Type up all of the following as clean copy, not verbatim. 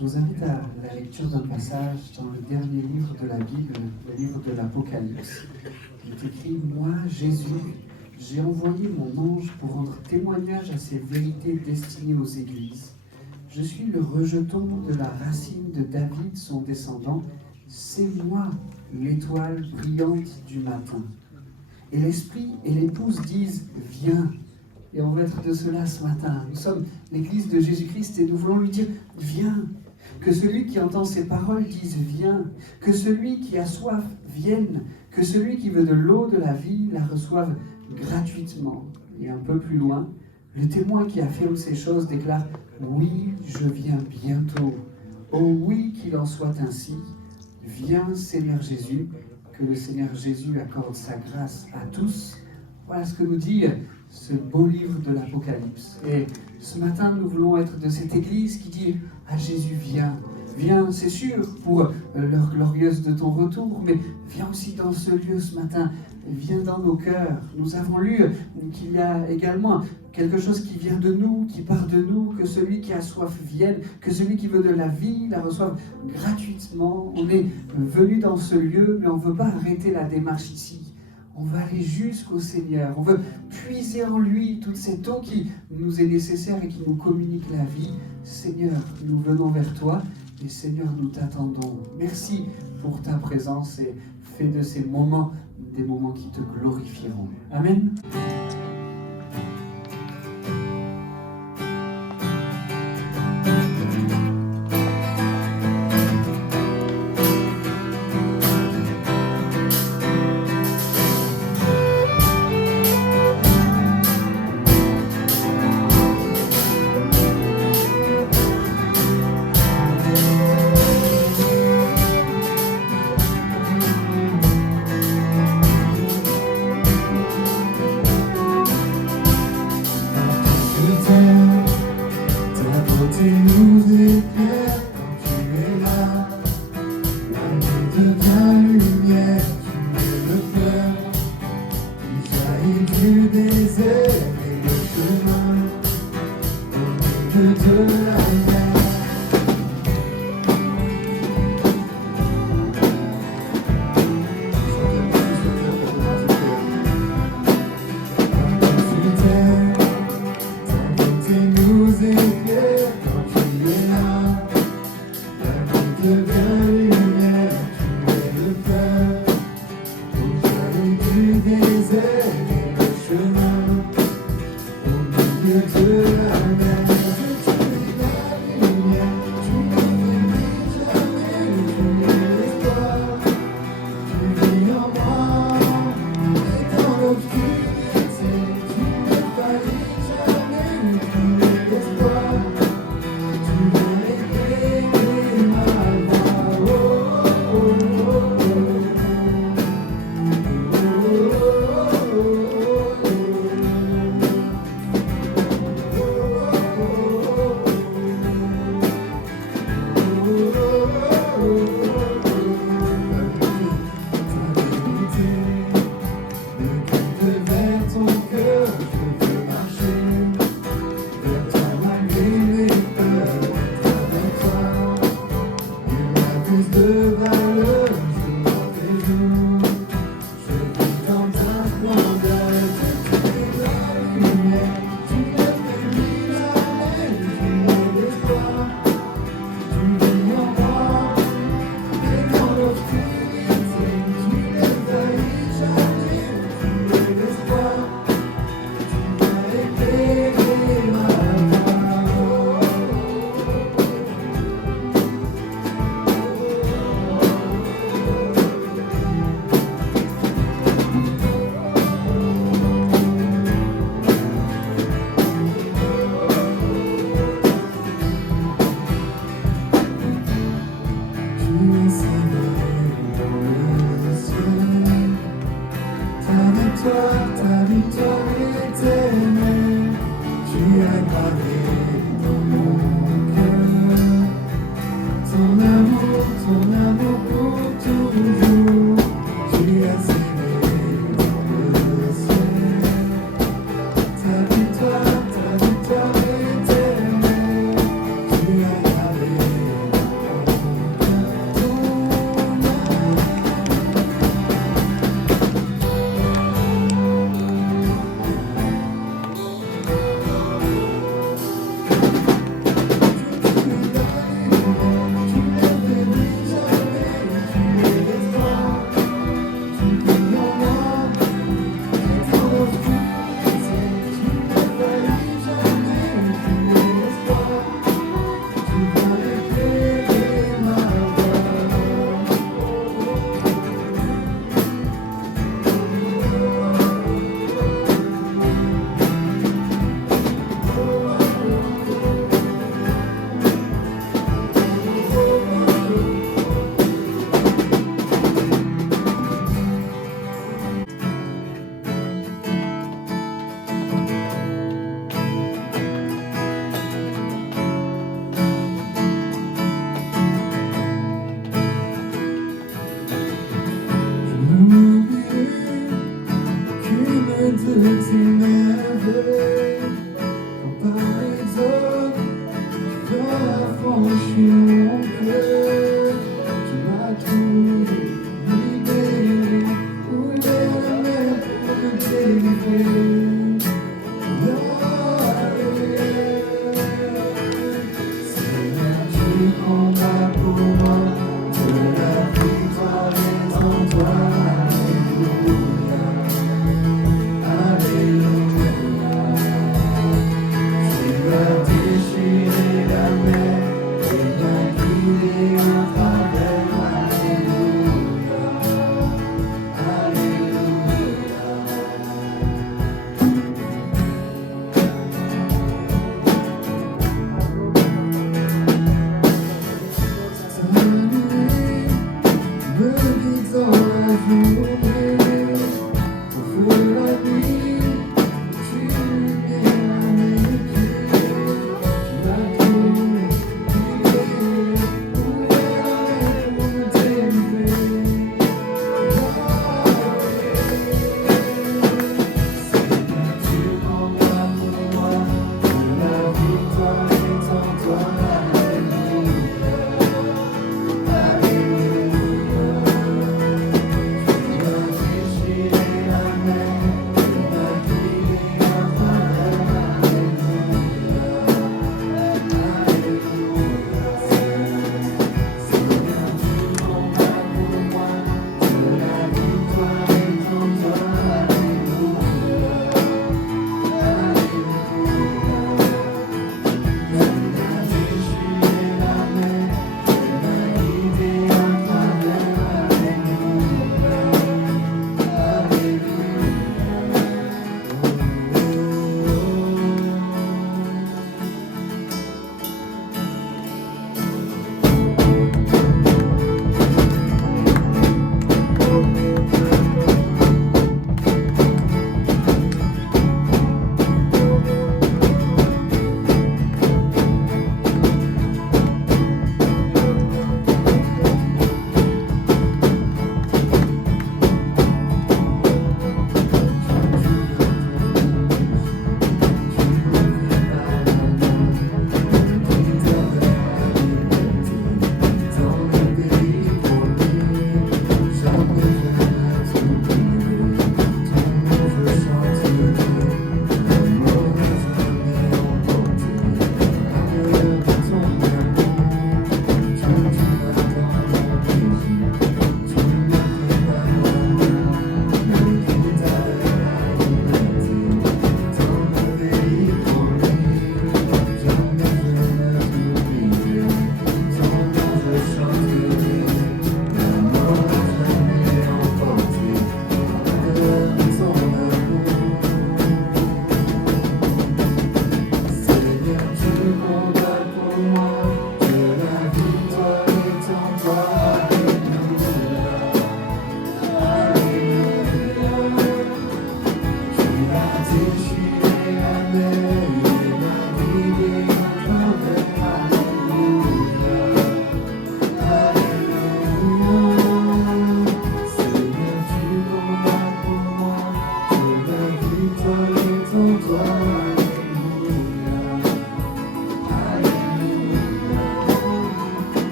Je vous invite à la lecture d'un passage dans le dernier livre de la Bible, le livre de l'Apocalypse. Il est écrit « Moi, Jésus, j'ai envoyé mon ange pour rendre témoignage à ces vérités destinées aux églises. Je suis le rejeton de la racine de David, son descendant. C'est moi, l'étoile brillante du matin. Et l'Esprit et l'Épouse disent « Viens ». Et on va être de cela ce matin. Nous sommes l'Église de Jésus-Christ et nous voulons lui dire « Viens ». Que celui qui entend ces paroles dise « Viens ». Que celui qui a soif vienne. Que celui qui veut de l'eau de la vie la reçoive gratuitement. Et un peu plus loin, le témoin qui affirme ces choses déclare « Oui, je viens bientôt. Oh oui, qu'il en soit ainsi. Viens, Seigneur Jésus. » Que le Seigneur Jésus accorde sa grâce à tous. Voilà ce que nous dit ce beau livre de l'Apocalypse. Et ce matin, nous voulons être de cette Église qui dit « Ah Jésus, viens. Viens, c'est sûr, pour l'heure glorieuse de ton retour, mais viens aussi dans ce lieu ce matin. Viens dans nos cœurs. » Nous avons lu qu'il y a également quelque chose qui vient de nous, qui part de nous, que celui qui a soif vienne, que celui qui veut de la vie la reçoive gratuitement. On est venu dans ce lieu, mais on ne veut pas arrêter la démarche ici. On va aller jusqu'au Seigneur. On veut puiser en lui toute cette eau qui nous est nécessaire et qui nous communique la vie. Seigneur, nous venons vers toi et Seigneur, nous t'attendons. Merci pour ta présence et fais de ces moments des moments qui te glorifieront. Amen.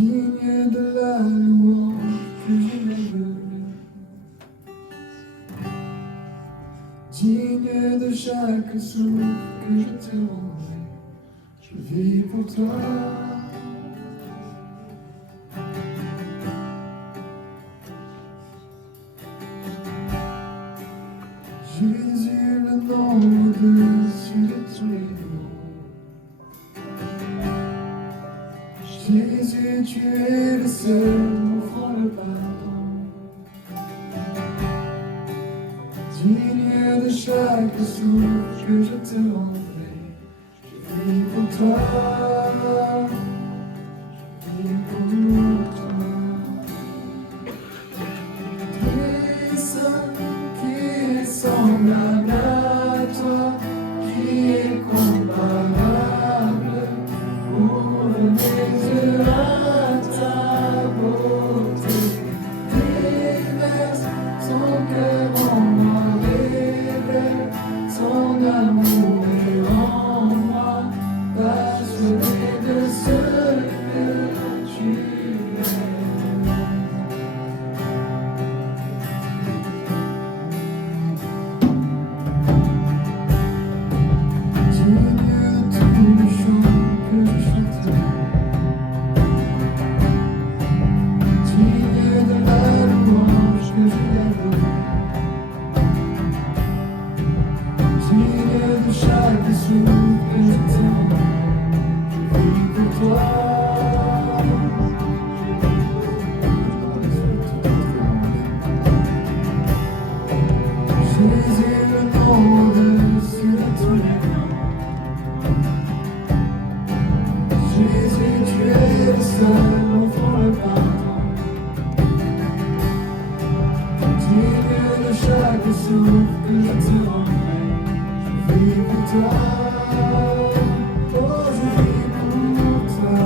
digne de la louange que j'élève, digne de chaque souffle que je te rendrai, je vis pour toi. Jésus, le nom au-dessus de tous les noms. Jésus, tu es le seul offrant le pardon. Digne de chaque souffle que je te rendrai, je vis pour toi, je vis pour toi. Tu es saint, qui est semblable à toi, qui est comparable. Ouvre mes yeux à ta beauté, déverse ton cœur en moi, révèle ton amour est en moi, passionné de ce que tu es. Digne de tous les chants que je chanterai, digne de la louange que j'élèverai, digne de chaque souffle que je te rendrai, je vis pour toi. Jésus, le nom au-dessus de tous les noms. Jésus, tu es le seul offrant le pardon. Digne de chaque souffle que je te rendrai, je vis pour toi. Oh, je vis pour toi.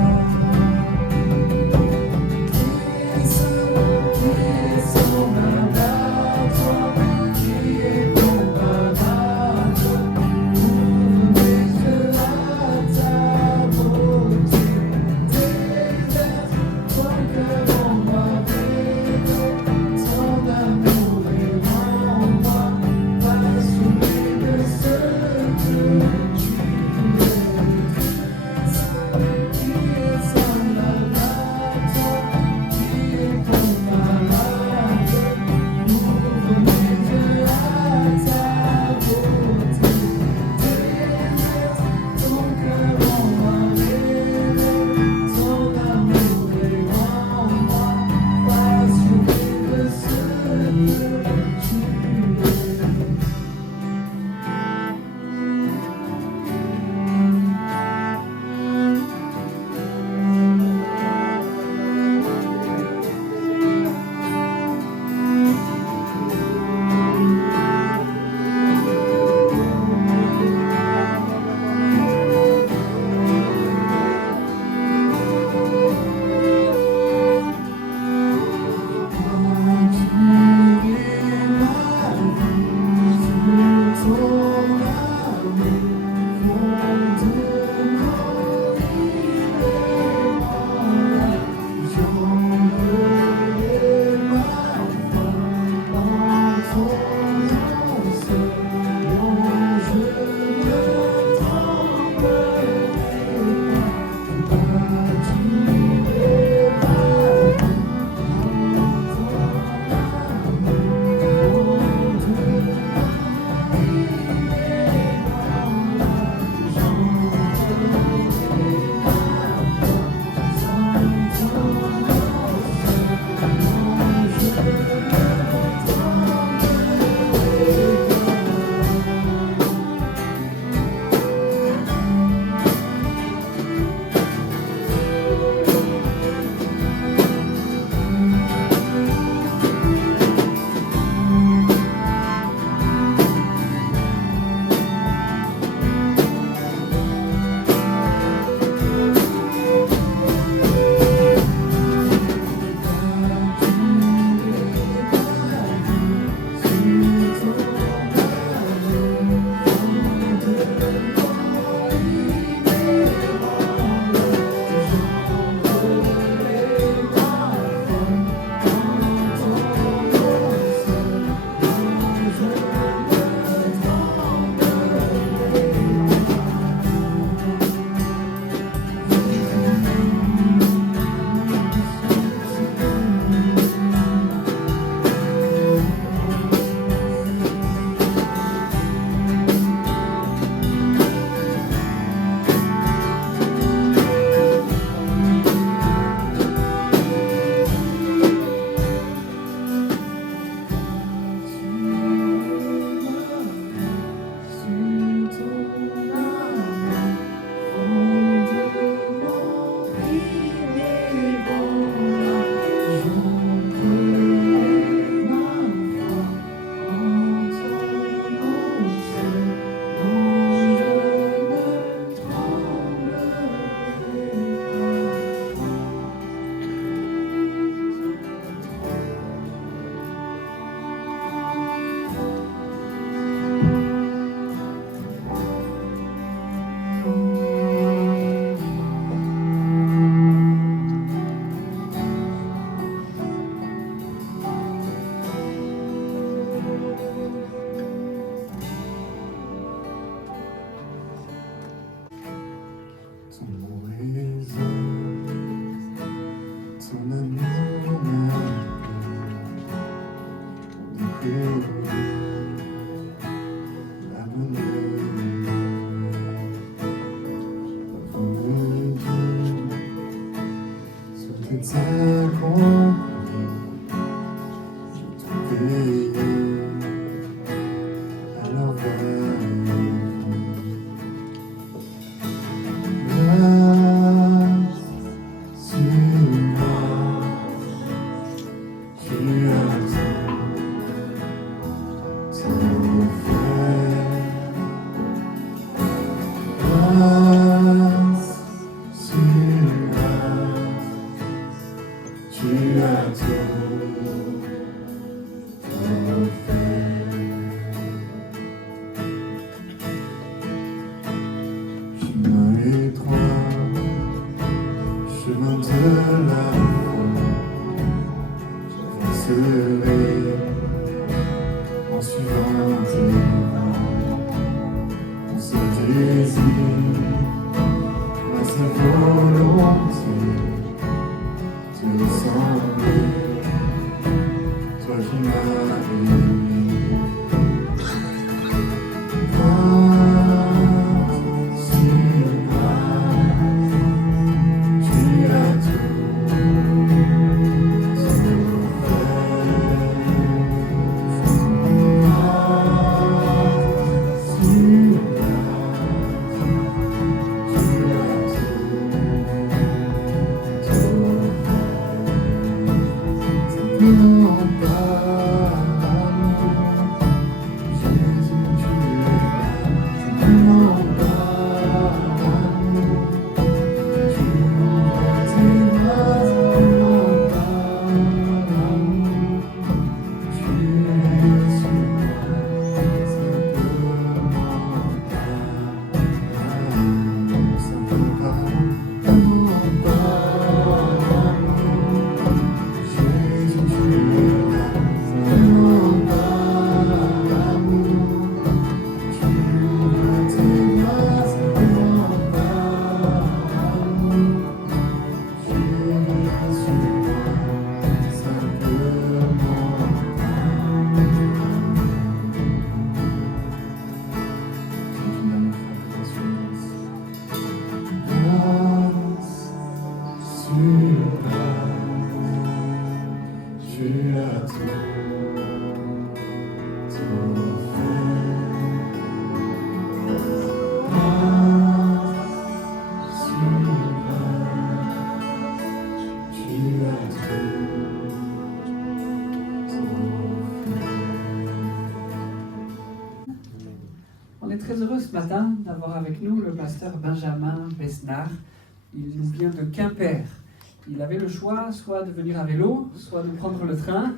On est très heureux ce matin d'avoir avec nous le pasteur Benjamin Besnard. Il nous vient de Quimper. Il avait le choix soit de venir à vélo, soit de prendre le train.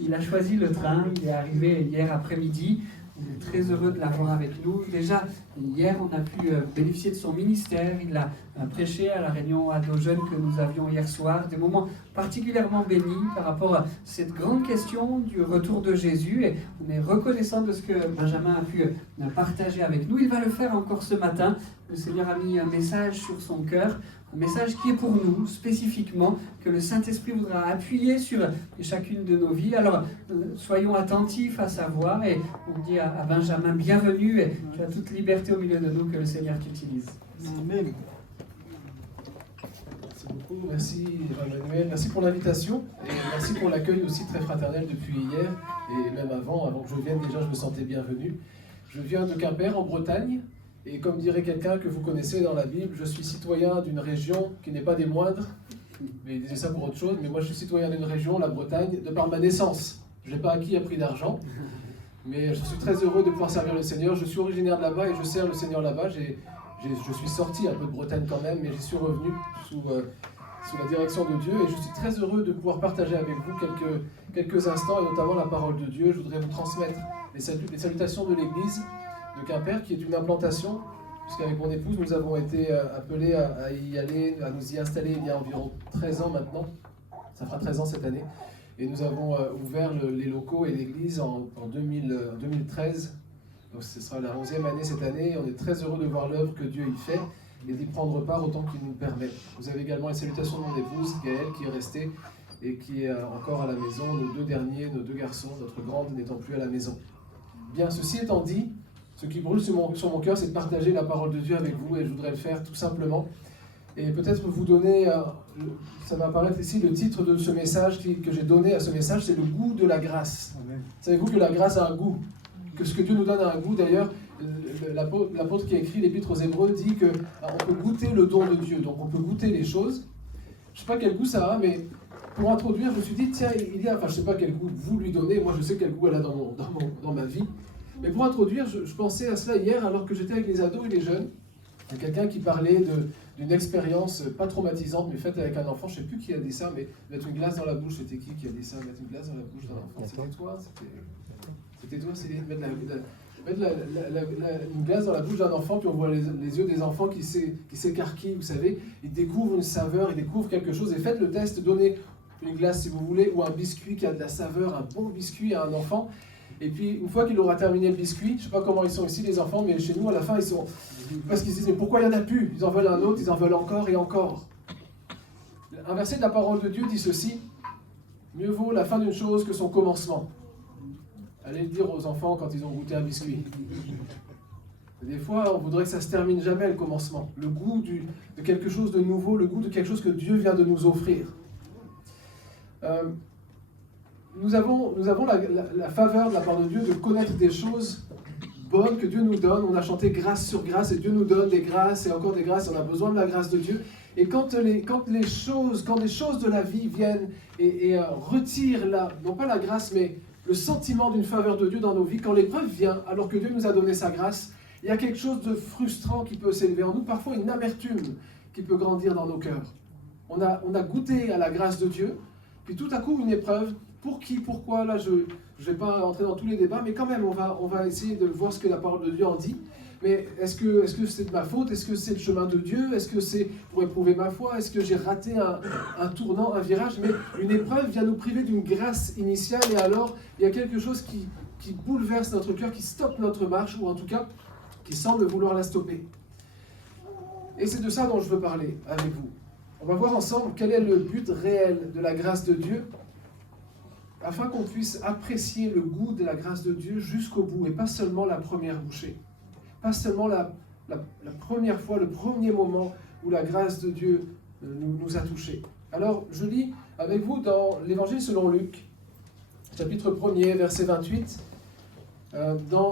Il a choisi le train. Il est arrivé hier après-midi. On est très heureux de l'avoir avec nous. Déjà, hier, on a pu bénéficier de son ministère. Il a prêché à la réunion Ado Jeunes que nous avions hier soir. Des moments particulièrement bénis par rapport à cette grande question du retour de Jésus. Et on est reconnaissant de ce que Benjamin a pu partager avec nous. Il va le faire encore ce matin. Le Seigneur a mis un message sur son cœur. Un message qui est pour nous, spécifiquement, que le Saint-Esprit voudra appuyer sur chacune de nos vies. Alors, soyons attentifs à sa voix et on dit à Benjamin, bienvenue et tu as toute liberté au milieu de nous, que le Seigneur t'utilise. Amen. Merci beaucoup, merci Emmanuel, merci pour l'invitation et merci pour l'accueil aussi très fraternel depuis hier et même avant que je vienne déjà je me sentais bienvenu. Je viens de Quimper en Bretagne. Et comme dirait quelqu'un que vous connaissez dans la Bible, je suis citoyen d'une région qui n'est pas des moindres, mais il disait ça pour autre chose, mais moi je suis citoyen d'une région, la Bretagne, de par ma naissance. Je n'ai pas acquis à prix d'argent, mais je suis très heureux de pouvoir servir le Seigneur. Je suis originaire de là-bas et je sers le Seigneur là-bas. Je suis sorti un peu de Bretagne quand même, mais j'y suis revenu sous la direction de Dieu et je suis très heureux de pouvoir partager avec vous quelques instants et notamment la parole de Dieu. Je voudrais vous transmettre les salutations de l'Église de Quimper, qui est une implantation, puisqu'avec mon épouse, nous avons été appelés à y aller, à nous y installer il y a environ 13 ans maintenant. Ça fera 13 ans cette année. Et nous avons ouvert les locaux et l'église en 2013. Donc ce sera la 11e année cette année. On est très heureux de voir l'œuvre que Dieu y fait. et d'y prendre part autant qu'il nous le permet. Vous avez également les salutations de mon épouse, Gaëlle, qui est restée et qui est encore à la maison, nos deux derniers, nos deux garçons, notre grande n'étant plus à la maison. Bien, ceci étant dit, ce qui brûle sur mon cœur, c'est de partager la parole de Dieu avec vous, et je voudrais le faire tout simplement. Et peut-être vous donner, ça va apparaître ici, le titre de ce message que j'ai donné à ce message, c'est le goût de la grâce. Amen. Savez-vous que la grâce a un goût? Que ce que Dieu nous donne a un goût. D'ailleurs, l'apôtre qui a écrit l'épître aux Hébreux dit qu'on peut goûter le don de Dieu, donc on peut goûter les choses. Je ne sais pas quel goût ça a, mais pour introduire, je me suis dit, tiens, il y a, enfin je ne sais pas quel goût vous lui donnez, moi je sais quel goût elle a dans ma vie. Mais pour introduire, je pensais à cela hier alors que j'étais avec les ados et les jeunes. Il y a quelqu'un qui parlait d'une expérience pas traumatisante, mais faite avec un enfant. Je ne sais plus qui a dit ça, mais mettre une glace dans la bouche, c'était qui a dit ça? Mettre une glace dans la bouche d'un enfant, c'était toi? C'était toi, Céline? Mettre une glace dans la bouche d'un enfant, puis on voit les yeux des enfants qui s'écarquillent, vous savez. Ils découvrent une saveur, ils découvrent quelque chose. Et faites le test, donnez une glace si vous voulez, ou un biscuit qui a de la saveur, un bon biscuit à un enfant. Et puis, une fois qu'il aura terminé le biscuit, je ne sais pas comment ils sont ici les enfants, mais chez nous, à la fin, ils sont... Parce qu'ils se disent, mais pourquoi il n'y en a plus? Ils en veulent un autre, ils en veulent encore et encore. Un verset de la parole de Dieu dit ceci: mieux vaut la fin d'une chose que son commencement. Allez le dire aux enfants quand ils ont goûté un biscuit. Des fois, on voudrait que ça ne se termine jamais, le commencement. Le goût de quelque chose de nouveau, le goût de quelque chose que Dieu vient de nous offrir. Nous avons la faveur de la part de Dieu de connaître des choses bonnes que Dieu nous donne. On a chanté grâce sur grâce et Dieu nous donne des grâces et encore des grâces. On a besoin de la grâce de Dieu. Et quand des choses de la vie viennent et retirent non pas la grâce, mais le sentiment d'une faveur de Dieu dans nos vies, quand l'épreuve vient, alors que Dieu nous a donné sa grâce, il y a quelque chose de frustrant qui peut s'élever en nous, parfois une amertume qui peut grandir dans nos cœurs. On a goûté à la grâce de Dieu, puis tout à coup une épreuve. Pour qui, pourquoi, là je ne vais pas entrer dans tous les débats, mais quand même on va essayer de voir ce que la parole de Dieu en dit. Mais est-ce que c'est de ma faute? Est-ce que c'est le chemin de Dieu? Est-ce que c'est pour éprouver ma foi? Est-ce que j'ai raté un tournant, un virage? Mais une épreuve vient nous priver d'une grâce initiale, et alors il y a quelque chose qui bouleverse notre cœur, qui stoppe notre marche, ou en tout cas qui semble vouloir la stopper. Et c'est de ça dont je veux parler avec vous. On va voir ensemble quel est le but réel de la grâce de Dieu, afin qu'on puisse apprécier le goût de la grâce de Dieu jusqu'au bout, et pas seulement la première bouchée. Pas seulement la première fois, le premier moment où la grâce de Dieu nous a touchés. Alors, je lis avec vous dans l'Évangile selon Luc, chapitre 1er, verset 28.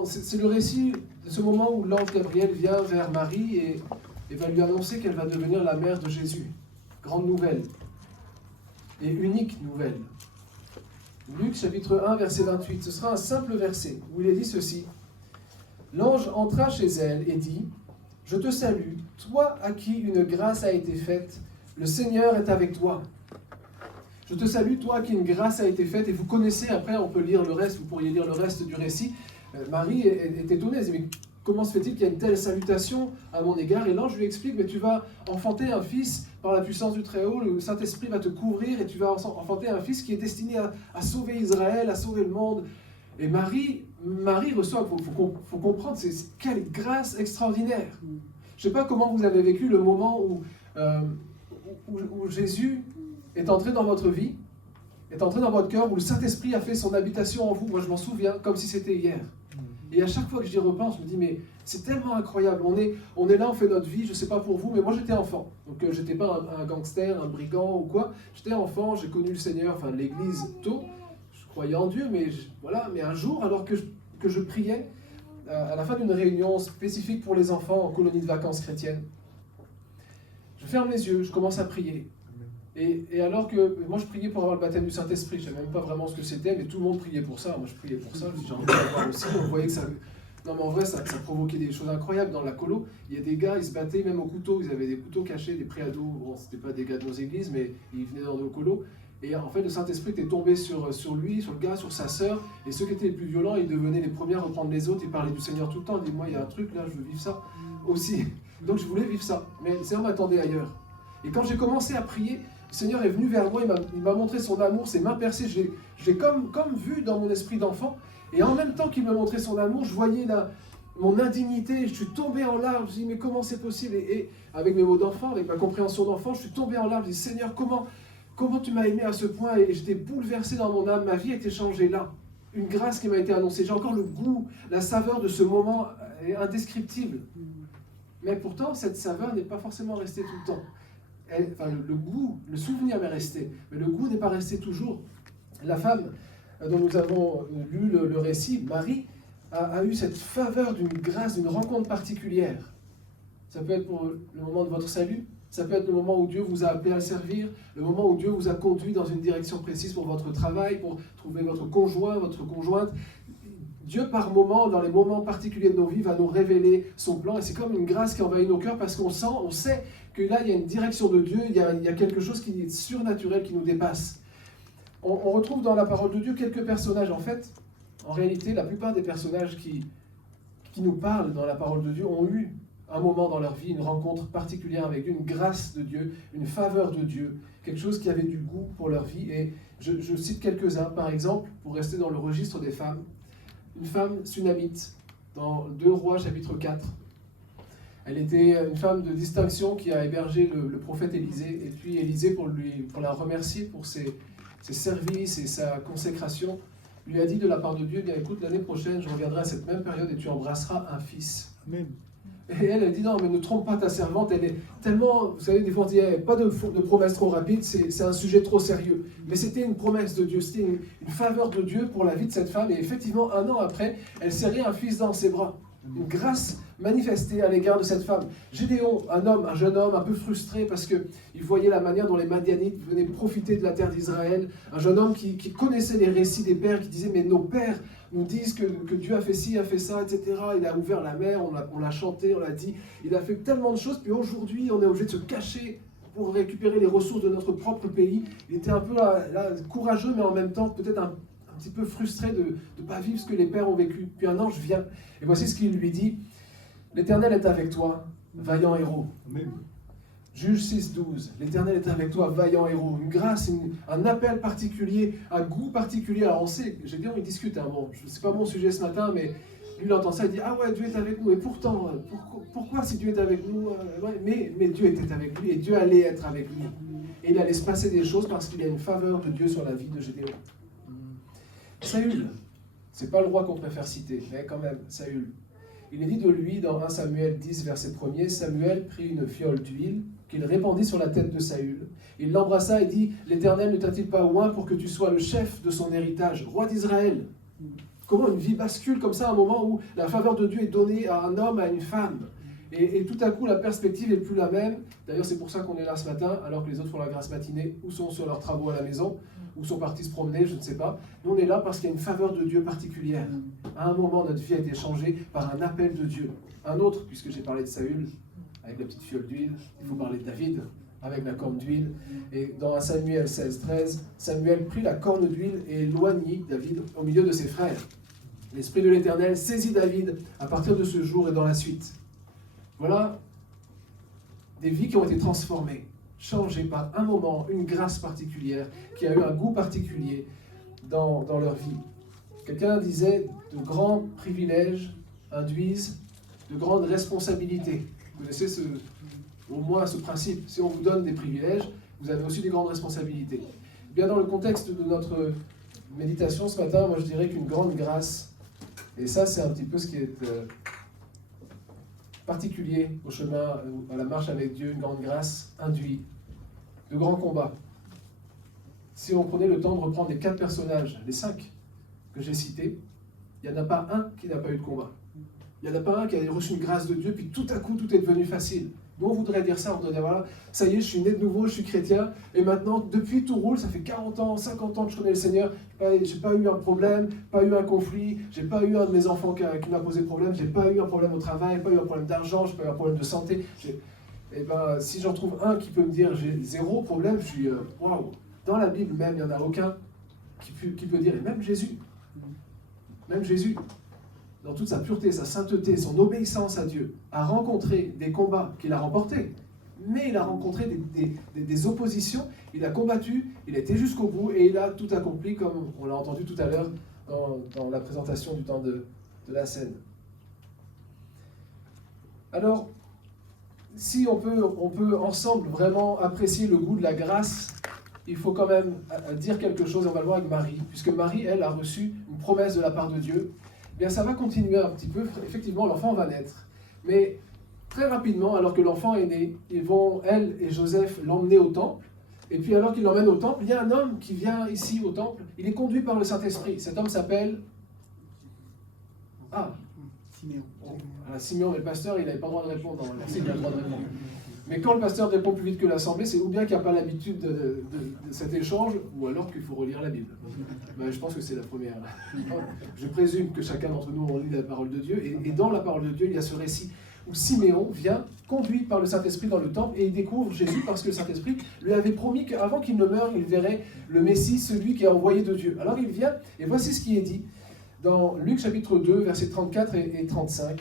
C'est le récit de ce moment où l'ange Gabriel vient vers Marie et va lui annoncer qu'elle va devenir la mère de Jésus. Grande nouvelle et unique nouvelle. Luc chapitre 1, verset 28. Ce sera un simple verset où il est dit ceci. L'ange entra chez elle et dit, « Je te salue, toi à qui une grâce a été faite, le Seigneur est avec toi. » Je te salue, toi à qui une grâce a été faite. Et vous connaissez, après on peut lire le reste, vous pourriez lire le reste du récit. Marie est étonnée, elle dit, « Mais comment se fait-il qu'il y ait une telle salutation à mon égard ?» Et l'ange lui explique, « Mais tu vas enfanter un fils par la puissance du Très-Haut, le Saint-Esprit va te couvrir et tu vas enfanter un fils qui est destiné à sauver Israël, à sauver le monde. » Et Marie reçoit, il faut comprendre, c'est quelle grâce extraordinaire. Je ne sais pas comment vous avez vécu le moment où Jésus est entré dans votre vie, est entré dans votre cœur, où le Saint-Esprit a fait son habitation en vous. Moi, je m'en souviens comme si c'était hier. Et à chaque fois que j'y repense, je me dis, mais c'est tellement incroyable. On est là, on fait notre vie, je ne sais pas pour vous, mais moi j'étais enfant. Donc je n'étais pas un gangster, un brigand ou quoi. J'étais enfant, j'ai connu le Seigneur, enfin l'Église tôt. Je croyais en Dieu, mais mais un jour, alors que je priais, à la fin d'une réunion spécifique pour les enfants en colonie de vacances chrétienne, je ferme les yeux, je commence à prier. Et alors que moi je priais pour avoir le baptême du Saint-Esprit, je ne savais même pas vraiment ce que c'était, mais tout le monde priait pour ça. Moi je priais pour ça, j'ai envie de l'avoir aussi. On voyait que ça. Non mais en vrai ça provoquait des choses incroyables dans la colo. Il y a des gars, ils se battaient même au couteau, ils avaient des couteaux cachés, des préados. Bon, c'était pas des gars de nos églises, mais ils venaient dans nos colos. Et en fait le Saint-Esprit était tombé sur lui, sur le gars, sur sa sœur. Et ceux qui étaient les plus violents, ils devenaient les premiers à reprendre les autres et parler du Seigneur tout le temps. Ils disaient, moi il y a un truc là, je veux vivre ça aussi. Donc je voulais vivre ça. Mais le Seigneur m'attendait ailleurs. Et quand j'ai commencé à prier, le Seigneur est venu vers moi, il m'a montré son amour, ses mains percées, je l'ai comme vu dans mon esprit d'enfant. Et en même temps qu'il me montrait son amour, je voyais mon indignité, je suis tombé en larmes, je dis mais comment c'est possible, et avec mes mots d'enfant, avec ma compréhension d'enfant, je suis tombé en larmes, je dis Seigneur, comment tu m'as aimé à ce point, et j'étais bouleversé dans mon âme, ma vie a été changée là, une grâce qui m'a été annoncée, j'ai encore le goût, la saveur de ce moment est indescriptible, mais pourtant cette saveur n'est pas forcément restée tout le temps, le goût, le souvenir m'est resté, mais le goût n'est pas resté toujours. La femme dont nous avons lu le récit, Marie, a eu cette faveur d'une grâce, d'une rencontre particulière. Ça peut être pour le moment de votre salut, ça peut être le moment où Dieu vous a appelé à servir, le moment où Dieu vous a conduit dans une direction précise pour votre travail, pour trouver votre conjoint, votre conjointe. Dieu, par moment, dans les moments particuliers de nos vies, va nous révéler son plan, et c'est comme une grâce qui envahit nos cœurs parce qu'on sait que là, il y a une direction de Dieu, il y a quelque chose qui est surnaturel, qui nous dépasse. On retrouve dans la parole de Dieu quelques personnages, en réalité, la plupart des personnages qui nous parlent dans la parole de Dieu ont eu un moment dans leur vie, une rencontre particulière avec Dieu, une grâce de Dieu, une faveur de Dieu, quelque chose qui avait du goût pour leur vie. Et je cite quelques-uns, par exemple, pour rester dans le registre des femmes, une femme sunamite, dans 2 Rois chapitre 4. Elle était une femme de distinction qui a hébergé le prophète Élisée, et puis Élisée, pour la remercier pour ses services et sa consécration, lui a dit de la part de Dieu, bien écoute, l'année prochaine, je reviendrai à cette même période et tu embrasseras un fils. Amen. Et elle dit, non, mais ne trompe pas ta servante, elle est tellement, vous savez, des fois on dit, pas de promesse trop rapide, c'est un sujet trop sérieux. Mais c'était une promesse de Dieu, c'était une faveur de Dieu pour la vie de cette femme, et effectivement, 1 an après, elle serrait un fils dans ses bras. Une grâce manifestée à l'égard de cette femme. Gédéon, un jeune homme un peu frustré parce qu'il voyait la manière dont les Madianites venaient profiter de la terre d'Israël, un jeune homme qui connaissait les récits des pères, qui disait mais nos pères nous disent que Dieu a fait ci, a fait ça, etc. Il a ouvert la mer, on l'a chanté, on l'a dit, il a fait tellement de choses, puis aujourd'hui on est obligé de se cacher pour récupérer les ressources de notre propre pays. Il était un peu là, courageux, mais en même temps peut-être un petit peu frustré de ne pas vivre ce que les pères ont vécu. Puis un ange vient, et voici ce qu'il lui dit. L'Éternel est avec toi, vaillant héros. Amen. Juge 6,12. L'Éternel est avec toi, vaillant héros. Une grâce, un appel particulier, un goût particulier. Alors on sait, Gédéon il discute, bon, c'est pas mon sujet ce matin, mais lui il entend ça, il dit, ah ouais, Dieu est avec nous. Et pourtant, pourquoi si Dieu est avec nous mais Dieu était avec lui, et Dieu allait être avec lui. Et il allait se passer des choses parce qu'il y a une faveur de Dieu sur la vie de Gédéon. Saül, c'est pas le roi qu'on préfère citer, mais quand même, Saül. Il est dit de lui dans 1 Samuel 10, verset 1er, Samuel prit une fiole d'huile qu'il répandit sur la tête de Saül. Il l'embrassa et dit, l'Éternel ne t'a-t-il pas oint pour que tu sois le chef de son héritage, roi d'Israël? Comment une vie bascule comme ça à un moment où la faveur de Dieu est donnée à un homme, à une femme? Et tout à coup, la perspective n'est plus la même. D'ailleurs, c'est pour ça qu'on est là ce matin, alors que les autres font la grâce matinée, ou sont sur leurs travaux à la maison, ou sont partis se promener, je ne sais pas. Nous, on est là parce qu'il y a une faveur de Dieu particulière. À un moment, notre vie a été changée par un appel de Dieu. Un autre, puisque j'ai parlé de Saül, avec la petite fiole d'huile, il faut parler de David, avec la corne d'huile. Et dans 1 Samuel 16, 13, Samuel prit la corne d'huile et éloignit David au milieu de ses frères. L'Esprit de l'Éternel saisit David à partir de ce jour et dans la suite. Voilà des vies qui ont été transformées, changées par un moment, une grâce particulière, qui a eu un goût particulier dans leur vie. Quelqu'un disait, de grands privilèges induisent de grandes responsabilités. Vous connaissez au moins ce principe. Si on vous donne des privilèges, vous avez aussi des grandes responsabilités. Bien dans le contexte de notre méditation ce matin, moi je dirais qu'une grande grâce, et ça c'est un petit peu ce qui est particulier au chemin, à la marche avec Dieu, une grande grâce induit de grands combats. Si on prenait le temps de reprendre les 4 personnages, les 5 que j'ai cités, il n'y en a pas un qui n'a pas eu de combat. Il n'y en a pas un qui a reçu une grâce de Dieu, puis tout à coup, tout est devenu facile. Nous, on voudrait dire ça, on voudrait dire, voilà, ça y est, je suis né de nouveau, je suis chrétien, et maintenant, depuis tout roule, ça fait 40 ans, 50 ans que je connais le Seigneur, je n'ai pas eu un problème, pas eu un conflit, je n'ai pas eu un de mes enfants qui m'a posé problème, je n'ai pas eu un problème au travail, pas eu un problème d'argent, je n'ai pas eu un problème de santé. Et ben, si j'en trouve un qui peut me dire, j'ai 0 problème, je suis, waouh. Dans la Bible même, il n'y en a aucun qui peut dire, et même Jésus, dans toute sa pureté, sa sainteté, son obéissance à Dieu, a rencontré des combats qu'il a remportés, mais il a rencontré des oppositions, il a combattu, il a été jusqu'au bout et il a tout accompli, comme on l'a entendu tout à l'heure dans la présentation du temps de la scène. Alors, si on peut ensemble vraiment apprécier le goût de la grâce, il faut quand même dire quelque chose, on va le voir avec Marie, puisque Marie, elle, a reçu une promesse de la part de Dieu. Eh bien, ça va continuer un petit peu, effectivement, l'enfant va naître. Mais très rapidement, alors que l'enfant est né, ils vont, elle et Joseph, l'emmener au temple. Et puis alors qu'ils l'emmènent au temple, il y a un homme qui vient ici au temple, il est conduit par le Saint-Esprit. Cet homme s'appelle... Siméon. Siméon, mais le pasteur, il n'avait pas le droit de répondre. Non, merci, il a le droit de répondre. Mais quand le pasteur répond plus vite que l'assemblée, c'est ou bien qu'il n'y a pas l'habitude de cet échange, ou alors qu'il faut relire la Bible. Ben, je pense que c'est la première. Je présume que chacun d'entre nous relit la parole de Dieu, et dans la parole de Dieu, il y a ce récit où Siméon vient, conduit par le Saint-Esprit dans le temple, et il découvre Jésus parce que le Saint-Esprit lui avait promis qu'avant qu'il ne meure, il verrait le Messie, celui qui est envoyé de Dieu. Alors il vient, et voici ce qui est dit dans Luc chapitre 2, versets 34 et 35.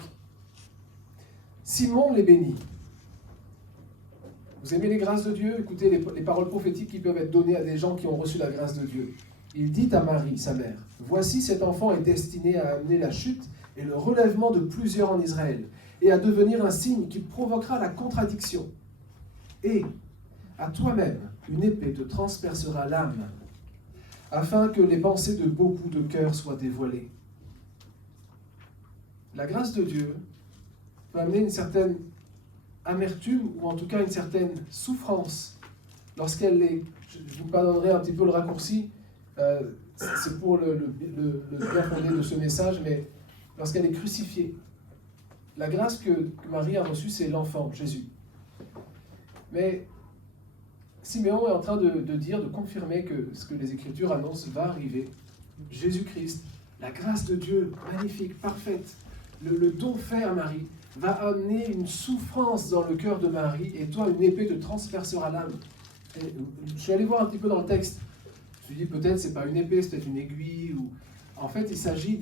Simon les bénit. Vous aimez les grâces de Dieu? Écoutez les paroles prophétiques qui peuvent être données à des gens qui ont reçu la grâce de Dieu. Il dit à Marie, sa mère, « Voici cet enfant est destiné à amener la chute et le relèvement de plusieurs en Israël, et à devenir un signe qui provoquera la contradiction. Et à toi-même, une épée te transpercera l'âme, afin que les pensées de beaucoup de cœurs soient dévoilées. » La grâce de Dieu peut amener une certaine amertume, ou en tout cas une certaine souffrance, lorsqu'elle est, je vous pardonnerai un petit peu le raccourci, c'est pour le bien fondé de ce message, mais lorsqu'elle est crucifiée. La grâce que Marie a reçue, c'est l'enfant, Jésus. Mais Siméon est en train de dire, de confirmer que ce que les Écritures annoncent va arriver. Jésus-Christ, la grâce de Dieu, magnifique, parfaite, le don fait à Marie, va amener une souffrance dans le cœur de Marie, et toi, une épée te transpercera l'âme. Je suis allé voir un petit peu dans le texte. Je me suis dit, peut-être c'est pas une épée, c'est peut-être une aiguille. Ou... En fait, il s'agit,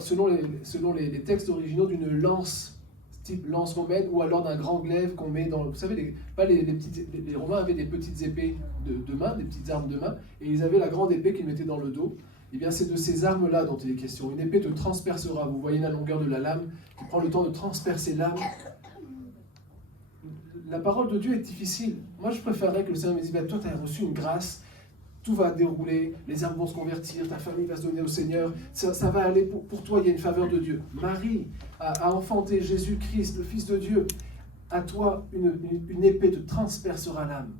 selon les textes originaux, d'une lance, type lance romaine, ou alors d'un grand glaive qu'on met dans... Vous savez, les Romains avaient des petites épées de main, des petites armes de main, et ils avaient la grande épée qu'ils mettaient dans le dos. Eh bien, c'est de ces armes-là dont il est question. Une épée te transpercera. Vous voyez la longueur de la lame qui prend le temps de transpercer l'âme. La parole de Dieu est difficile. Moi, je préférerais que le Seigneur me dise, toi, tu as reçu une grâce, tout va dérouler, les âmes vont se convertir, ta famille va se donner au Seigneur, ça va aller pour toi, il y a une faveur de Dieu. Marie a enfanté Jésus-Christ, le Fils de Dieu. À toi, une épée te transpercera l'âme.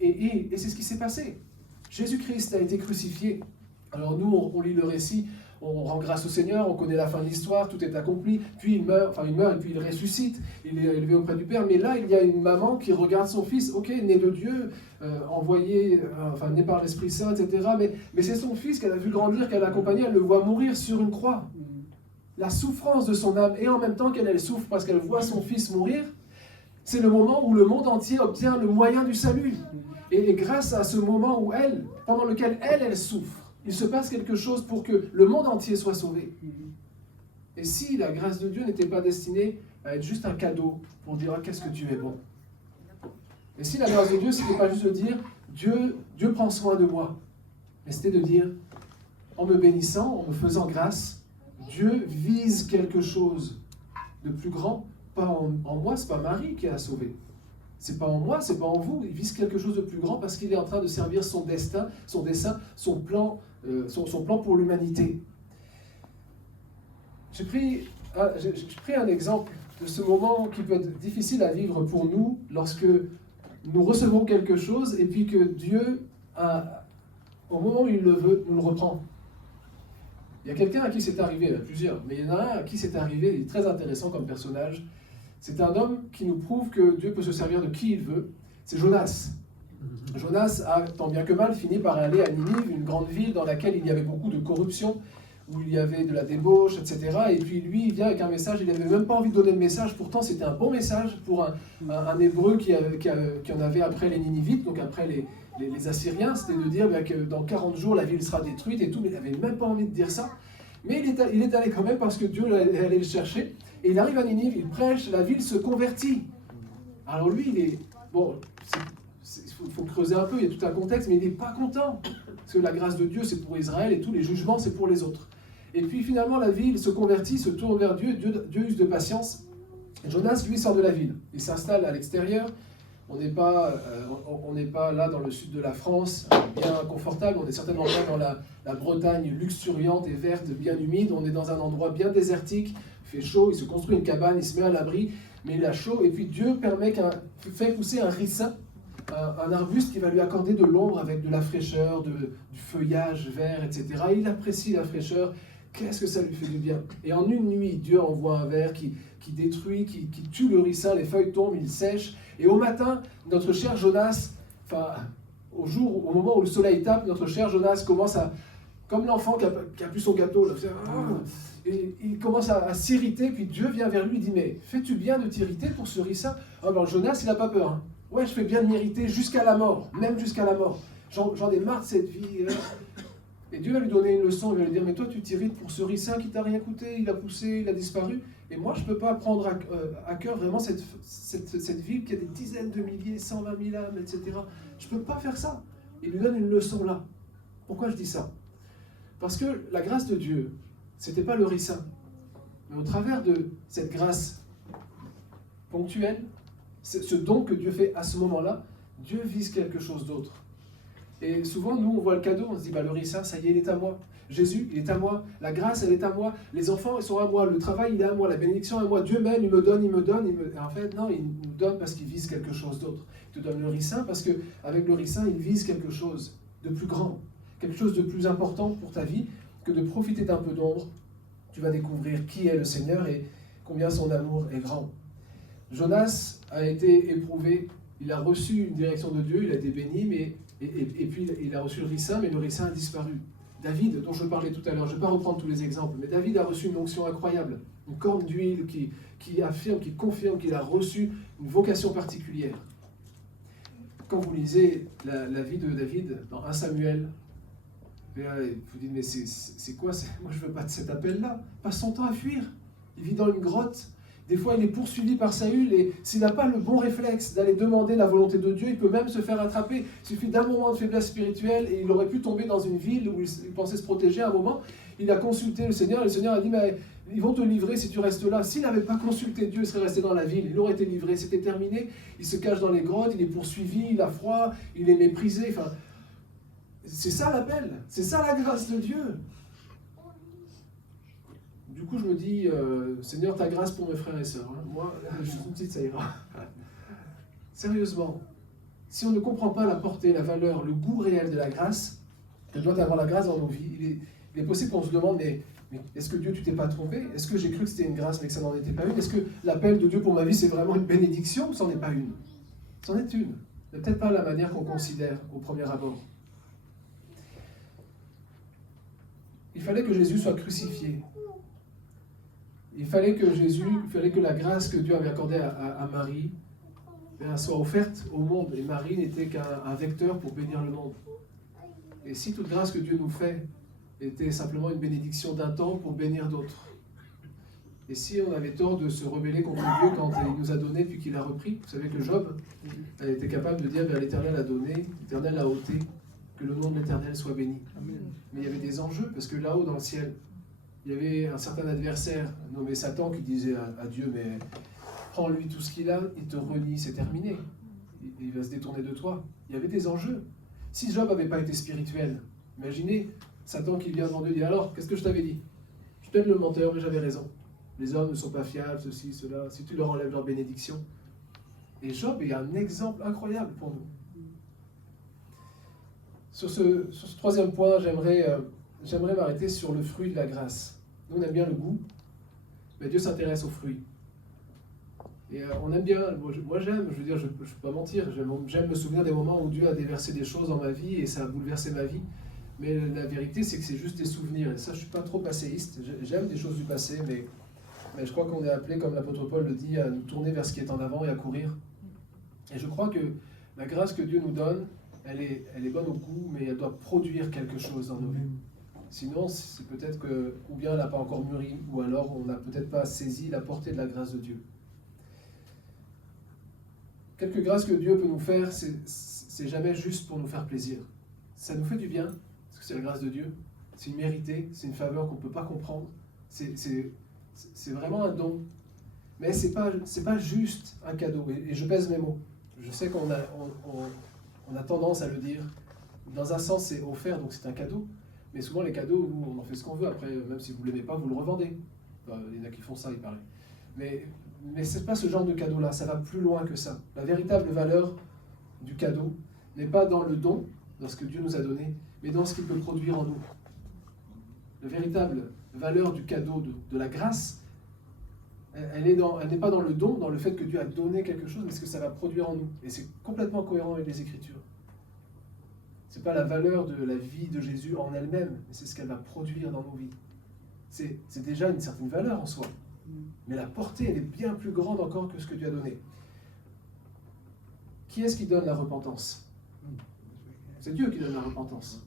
Et c'est ce qui s'est passé. Jésus-Christ a été crucifié. Alors nous, on lit le récit, on rend grâce au Seigneur, on connaît la fin de l'histoire, tout est accompli, puis il meurt et puis il ressuscite, il est élevé auprès du Père. Mais là, il y a une maman qui regarde son fils, ok, né de Dieu, né par l'Esprit Saint, etc. Mais c'est son fils qu'elle a vu grandir, qu'elle a accompagné, elle le voit mourir sur une croix. La souffrance de son âme, et en même temps qu'elle souffre parce qu'elle voit son fils mourir, c'est le moment où le monde entier obtient le moyen du salut. Et grâce à ce moment où pendant lequel elle souffre, il se passe quelque chose pour que le monde entier soit sauvé. Et si la grâce de Dieu n'était pas destinée à être juste un cadeau pour dire « qu'est-ce que tu es bon ». Et si la grâce de Dieu, c'était pas juste de dire « Dieu prend soin de moi », mais c'était de dire « en me bénissant, en me faisant grâce, Dieu vise quelque chose de plus grand, pas en moi, c'est pas Marie qui a sauvé. C'est pas en moi, c'est pas en vous, il vise quelque chose de plus grand parce qu'il est en train de servir son destin, son dessein, son plan pour l'humanité. J'ai pris un exemple de ce moment qui peut être difficile à vivre pour nous lorsque nous recevons quelque chose et puis que Dieu, au moment où il le veut, nous le reprend. Il y a quelqu'un à qui c'est arrivé, il y en a plusieurs, mais il y en a un à qui c'est arrivé, il est très intéressant comme personnage. C'est un homme qui nous prouve que Dieu peut se servir de qui il veut. C'est Jonas. Jonas a, tant bien que mal, fini par aller à Ninive, une grande ville dans laquelle il y avait beaucoup de corruption, où il y avait de la débauche, etc. Et puis lui, il vient avec un message, il n'avait même pas envie de donner le message, pourtant c'était un bon message pour un Hébreu qui en avait après les Ninivites, donc après les Assyriens, c'était de dire que dans 40 jours la ville sera détruite et tout, mais il n'avait même pas envie de dire ça. Mais il est allé quand même parce que Dieu allait le chercher. Et il arrive à Ninive, il prêche, la ville se convertit. Alors lui, il faut creuser un peu, il y a tout un contexte, mais il n'est pas content. Parce que la grâce de Dieu, c'est pour Israël et tous les jugements, c'est pour les autres. Et puis finalement, la ville se convertit, se tourne vers Dieu, Dieu use de patience. Jonas, lui, sort de la ville. Il s'installe à l'extérieur. On n'est pas là dans le sud de la France, bien confortable. On n'est certainement pas dans la Bretagne luxuriante et verte, bien humide. On est dans un endroit bien désertique. Il fait chaud, il se construit une cabane, il se met à l'abri, mais il a chaud. Et puis Dieu fait pousser un ricin, un arbuste qui va lui accorder de l'ombre avec de la fraîcheur, du feuillage vert, etc. Et il apprécie la fraîcheur. Qu'est-ce que ça lui fait du bien. Et en une nuit, Dieu envoie un ver qui détruit, qui tue le ricin, les feuilles tombent, il sèche. Et au matin, notre cher Jonas, au moment où le soleil tape, notre cher Jonas commence à, comme l'enfant qui a pu son gâteau, là, et il commence à s'irriter, puis Dieu vient vers lui et dit, mais fais-tu bien de t'irriter pour ce ricin? Alors Jonas, il n'a pas peur. Hein. Ouais, je fais bien de m'irriter jusqu'à la mort, même jusqu'à la mort. J'en ai marre de cette vie. Et Dieu va lui donner une leçon, il va lui dire, mais toi tu t'irrites pour ce ricin qui t'a rien coûté, il a poussé, il a disparu, et moi je ne peux pas prendre à cœur vraiment cette ville qui a des dizaines de milliers, 120 000 âmes, etc. Je ne peux pas faire ça. Il lui donne une leçon là. Pourquoi je dis ça? Parce que la grâce de Dieu, ce n'était pas le ricin. Mais au travers de cette grâce ponctuelle, ce don que Dieu fait à ce moment-là, Dieu vise quelque chose d'autre. Et souvent, nous, on voit le cadeau, on se dit, le ricin, ça y est, il est à moi. Jésus, il est à moi. La grâce, elle est à moi. Les enfants, ils sont à moi. Le travail, il est à moi. La bénédiction est à moi. Dieu m'aime, il me donne. Et en fait, non, il nous donne parce qu'il vise quelque chose d'autre. Il te donne le ricin parce qu'avec le ricin, il vise quelque chose de plus grand, quelque chose de plus important pour ta vie que de profiter d'un peu d'ombre. Tu vas découvrir qui est le Seigneur et combien son amour est grand. Jonas a été éprouvé. Il a reçu une direction de Dieu, il a été béni, et puis il a reçu le ricin, mais le ricin a disparu. David, dont je parlais tout à l'heure, je ne vais pas reprendre tous les exemples, mais David a reçu une onction incroyable, une corne d'huile qui affirme, qui confirme qu'il a reçu une vocation particulière. Quand vous lisez la vie de David dans 1 Samuel, vous vous dites, mais c'est quoi? Moi je ne veux pas de cet appel-là. Passe son temps à fuir. Il vit dans une grotte. Des fois, il est poursuivi par Saül et s'il n'a pas le bon réflexe d'aller demander la volonté de Dieu, il peut même se faire attraper. Il suffit d'un moment de faiblesse spirituelle et il aurait pu tomber dans une ville où il pensait se protéger à un moment. Il a consulté le Seigneur et le Seigneur a dit, mais ils vont te livrer si tu restes là. S'il n'avait pas consulté Dieu, il serait resté dans la ville. Il aurait été livré, c'était terminé. Il se cache dans les grottes, il est poursuivi, il a froid, il est méprisé. Enfin, c'est ça l'appel, c'est ça la grâce de Dieu. Du coup, je me dis, Seigneur, ta grâce pour mes frères et sœurs. Hein. Moi, je suis une petite, ça ira. Sérieusement, si on ne comprend pas la portée, la valeur, le goût réel de la grâce, que doit avoir la grâce dans nos vies, il est possible qu'on se demande, mais est-ce que Dieu, tu t'es pas trompé? Est-ce que j'ai cru que c'était une grâce, mais que ça n'en était pas une? Est-ce que l'appel de Dieu pour ma vie, c'est vraiment une bénédiction ou c'en est pas une? C'en est une. Mais peut-être pas la manière qu'on considère au premier abord. Il fallait que Jésus soit crucifié. Il fallait que la grâce que Dieu avait accordée à Marie soit offerte au monde. Et Marie n'était qu'un vecteur pour bénir le monde. Et si toute grâce que Dieu nous fait était simplement une bénédiction d'un temps pour bénir d'autres, et si on avait tort de se rebeller contre Dieu quand il nous a donné puis qu'il a repris, vous savez que Job a été capable de dire, l'Éternel a donné, l'Éternel a ôté, que le nom de l'Éternel soit béni. Amen. Mais il y avait des enjeux, parce que là-haut dans le ciel, il y avait un certain adversaire nommé Satan qui disait à Dieu, mais prends-lui tout ce qu'il a, il te renie, c'est terminé. Il va se détourner de toi. Il y avait des enjeux. Si Job n'avait pas été spirituel, imaginez Satan qui vient devant Dieu et dit, alors, qu'est-ce que je t'avais dit? Je suis peut-être le menteur, mais j'avais raison. Les hommes ne sont pas fiables, ceci, cela, si tu leur enlèves leur bénédiction. Et Job est un exemple incroyable pour nous. Sur ce troisième point, j'aimerais m'arrêter sur le fruit de la grâce. Nous, on aime bien le goût, mais Dieu s'intéresse aux fruits. Et on aime bien, moi j'aime, je veux dire, je ne peux pas mentir, j'aime me souvenir des moments où Dieu a déversé des choses dans ma vie et ça a bouleversé ma vie. Mais la vérité, c'est que c'est juste des souvenirs. Et ça, je ne suis pas trop passéiste. J'aime des choses du passé, mais je crois qu'on est appelé, comme l'apôtre Paul le dit, à nous tourner vers ce qui est en avant et à courir. Et je crois que la grâce que Dieu nous donne, elle est bonne au goût, mais elle doit produire quelque chose dans nos vies. Sinon, c'est peut-être que, ou bien elle n'a pas encore mûri, ou alors on n'a peut-être pas saisi la portée de la grâce de Dieu. Quelques grâces que Dieu peut nous faire, c'est jamais juste pour nous faire plaisir. Ça nous fait du bien, parce que c'est la grâce de Dieu. C'est une méritée, c'est une faveur qu'on ne peut pas comprendre. C'est vraiment un don. Mais c'est pas juste un cadeau, et je pèse mes mots. Je sais qu'on a tendance à le dire. Dans un sens, c'est offert, donc c'est un cadeau. Mais souvent, les cadeaux, nous, on en fait ce qu'on veut. Après, même si vous ne l'aimez pas, vous le revendez. Enfin, il y en a qui font ça, il paraît. Mais ce n'est pas ce genre de cadeau-là, ça va plus loin que ça. La véritable valeur du cadeau n'est pas dans le don, dans ce que Dieu nous a donné, mais dans ce qu'il peut produire en nous. La véritable valeur du cadeau, de la grâce, elle n'est pas dans le don, dans le fait que Dieu a donné quelque chose, mais ce que ça va produire en nous. Et c'est complètement cohérent avec les Écritures. Ce n'est pas la valeur de la vie de Jésus en elle-même, mais c'est ce qu'elle va produire dans nos vies. C'est déjà une certaine valeur en soi. Mais la portée, elle est bien plus grande encore que ce que Dieu a donné. Qui est-ce qui donne la repentance? C'est Dieu qui donne la repentance.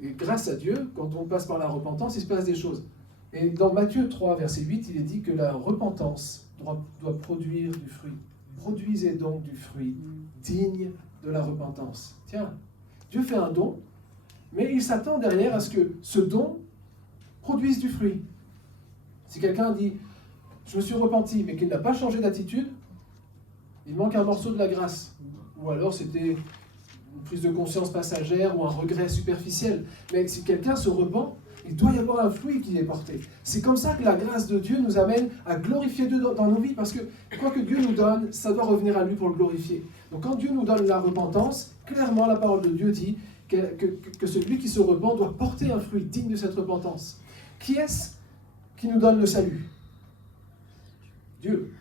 Et grâce à Dieu, quand on passe par la repentance, il se passe des choses. Et dans Matthieu 3, verset 8, il est dit que la repentance doit produire du fruit. Produisez donc du fruit digne de la repentance. Tiens, Dieu fait un don, mais il s'attend derrière à ce que ce don produise du fruit. Si quelqu'un dit « je me suis repenti », mais qu'il n'a pas changé d'attitude, il manque un morceau de la grâce. Ou alors c'était une prise de conscience passagère ou un regret superficiel. Mais si quelqu'un se repent, il doit y avoir un fruit qui est porté. C'est comme ça que la grâce de Dieu nous amène à glorifier Dieu dans nos vies, parce que quoi que Dieu nous donne, ça doit revenir à lui pour le glorifier. Donc quand Dieu nous donne la repentance, clairement la parole de Dieu dit que celui qui se repent doit porter un fruit digne de cette repentance. Qui est-ce qui nous donne le salut? Dieu.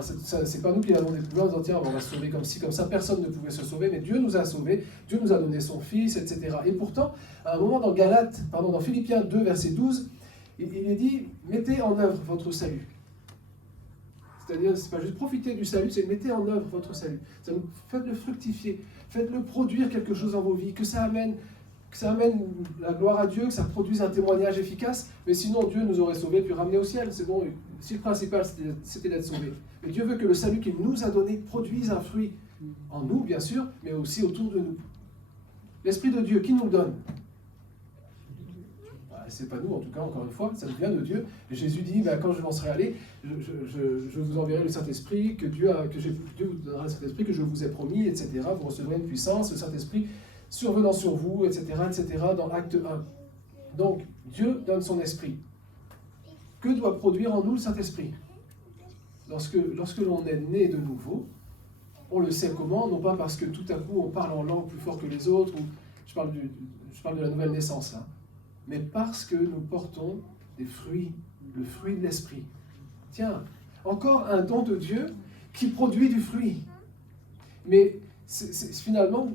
C'est pas nous qui l'avons découvert en disant tiens, on va se sauver comme ci, comme ça. Personne ne pouvait se sauver, mais Dieu nous a sauvés, Dieu nous a donné son Fils, etc. Et pourtant, à un moment dans Philippiens 2, verset 12, il est dit mettez en œuvre votre salut. C'est-à-dire, c'est pas juste profiter du salut, c'est mettez en œuvre votre salut. Faites-le fructifier, faites-le produire quelque chose dans vos vies, que ça amène la gloire à Dieu, que ça produise un témoignage efficace, mais sinon Dieu nous aurait sauvés puis ramenés au ciel, c'est bon, si le principal c'était d'être sauvés. Mais Dieu veut que le salut qu'il nous a donné produise un fruit en nous, bien sûr, mais aussi autour de nous. L'Esprit de Dieu, qui nous le donne? C'est pas nous, en tout cas, encore une fois, ça nous vient de Dieu. Et Jésus dit, quand je m'en serai allé, je vous enverrai le Saint-Esprit, que Dieu vous donnera le Saint-Esprit que je vous ai promis, etc. Vous recevrez une puissance, le Saint-Esprit survenant sur vous, etc., dans Acte 1. Donc, Dieu donne son esprit. Que doit produire en nous le Saint-Esprit? Lorsque l'on est né de nouveau, on le sait comment, non pas parce que tout à coup on parle en langue plus fort que les autres, ou je parle de la nouvelle naissance là, mais parce que nous portons des fruits, le fruit de l'Esprit. Tiens, encore un don de Dieu qui produit du fruit. Mais c'est finalement,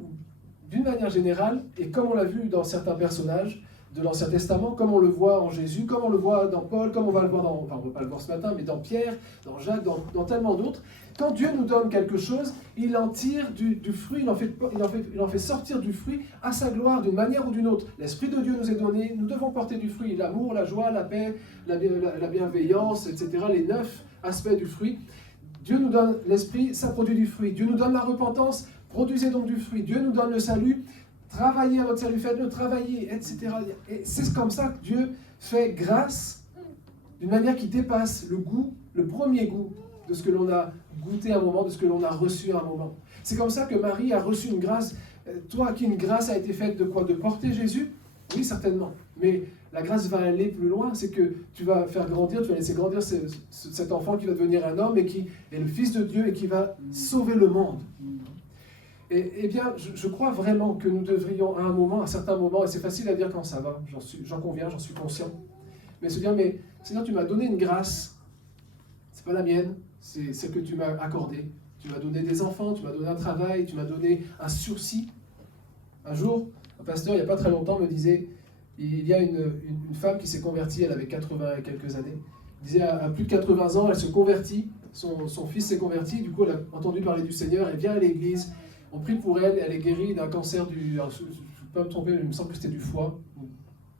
d'une manière générale, et comme on l'a vu dans certains personnages de l'Ancien Testament, comme on le voit en Jésus, comme on le voit dans Paul, comme on va le voir on ne va pas le voir ce matin, mais dans Pierre, dans Jacques, dans tellement d'autres, quand Dieu nous donne quelque chose, il en tire du fruit, il en fait sortir du fruit à sa gloire d'une manière ou d'une autre. L'Esprit de Dieu nous est donné, nous devons porter du fruit, l'amour, la joie, la paix, la bienveillance, etc., les 9 aspects du fruit. Dieu nous donne l'Esprit, ça produit du fruit. Dieu nous donne la repentance, produisez donc du fruit. Dieu nous donne le salut, travaillez à votre salut, faites-le travailler, etc. Et c'est comme ça que Dieu fait grâce d'une manière qui dépasse le goût, le premier goût de ce que l'on a goûté à un moment, de ce que l'on a reçu à un moment. C'est comme ça que Marie a reçu une grâce. Toi, à qui une grâce a été faite de quoi? De porter Jésus? Oui, certainement. Mais la grâce va aller plus loin, c'est que tu vas faire grandir, tu vas laisser grandir cet enfant qui va devenir un homme et qui est le Fils de Dieu et qui va sauver le monde. Eh bien, je crois vraiment que nous devrions à un certain moment, et c'est facile à dire quand ça va, j'en conviens, j'en suis conscient, mais se dire, mais Seigneur, tu m'as donné une grâce, c'est pas la mienne, c'est celle que tu m'as accordée. Tu m'as donné des enfants, tu m'as donné un travail, tu m'as donné un sursis. Un jour, un pasteur, il n'y a pas très longtemps, me disait, il y a une femme qui s'est convertie, elle avait 80 et quelques années. Il disait, à plus de 80 ans, elle se convertit, son fils s'est converti, du coup, elle a entendu parler du Seigneur, elle vient à l'église, on prie pour elle, elle est guérie d'un cancer alors, je ne vais pas me tromper, il me semble que c'était du foie.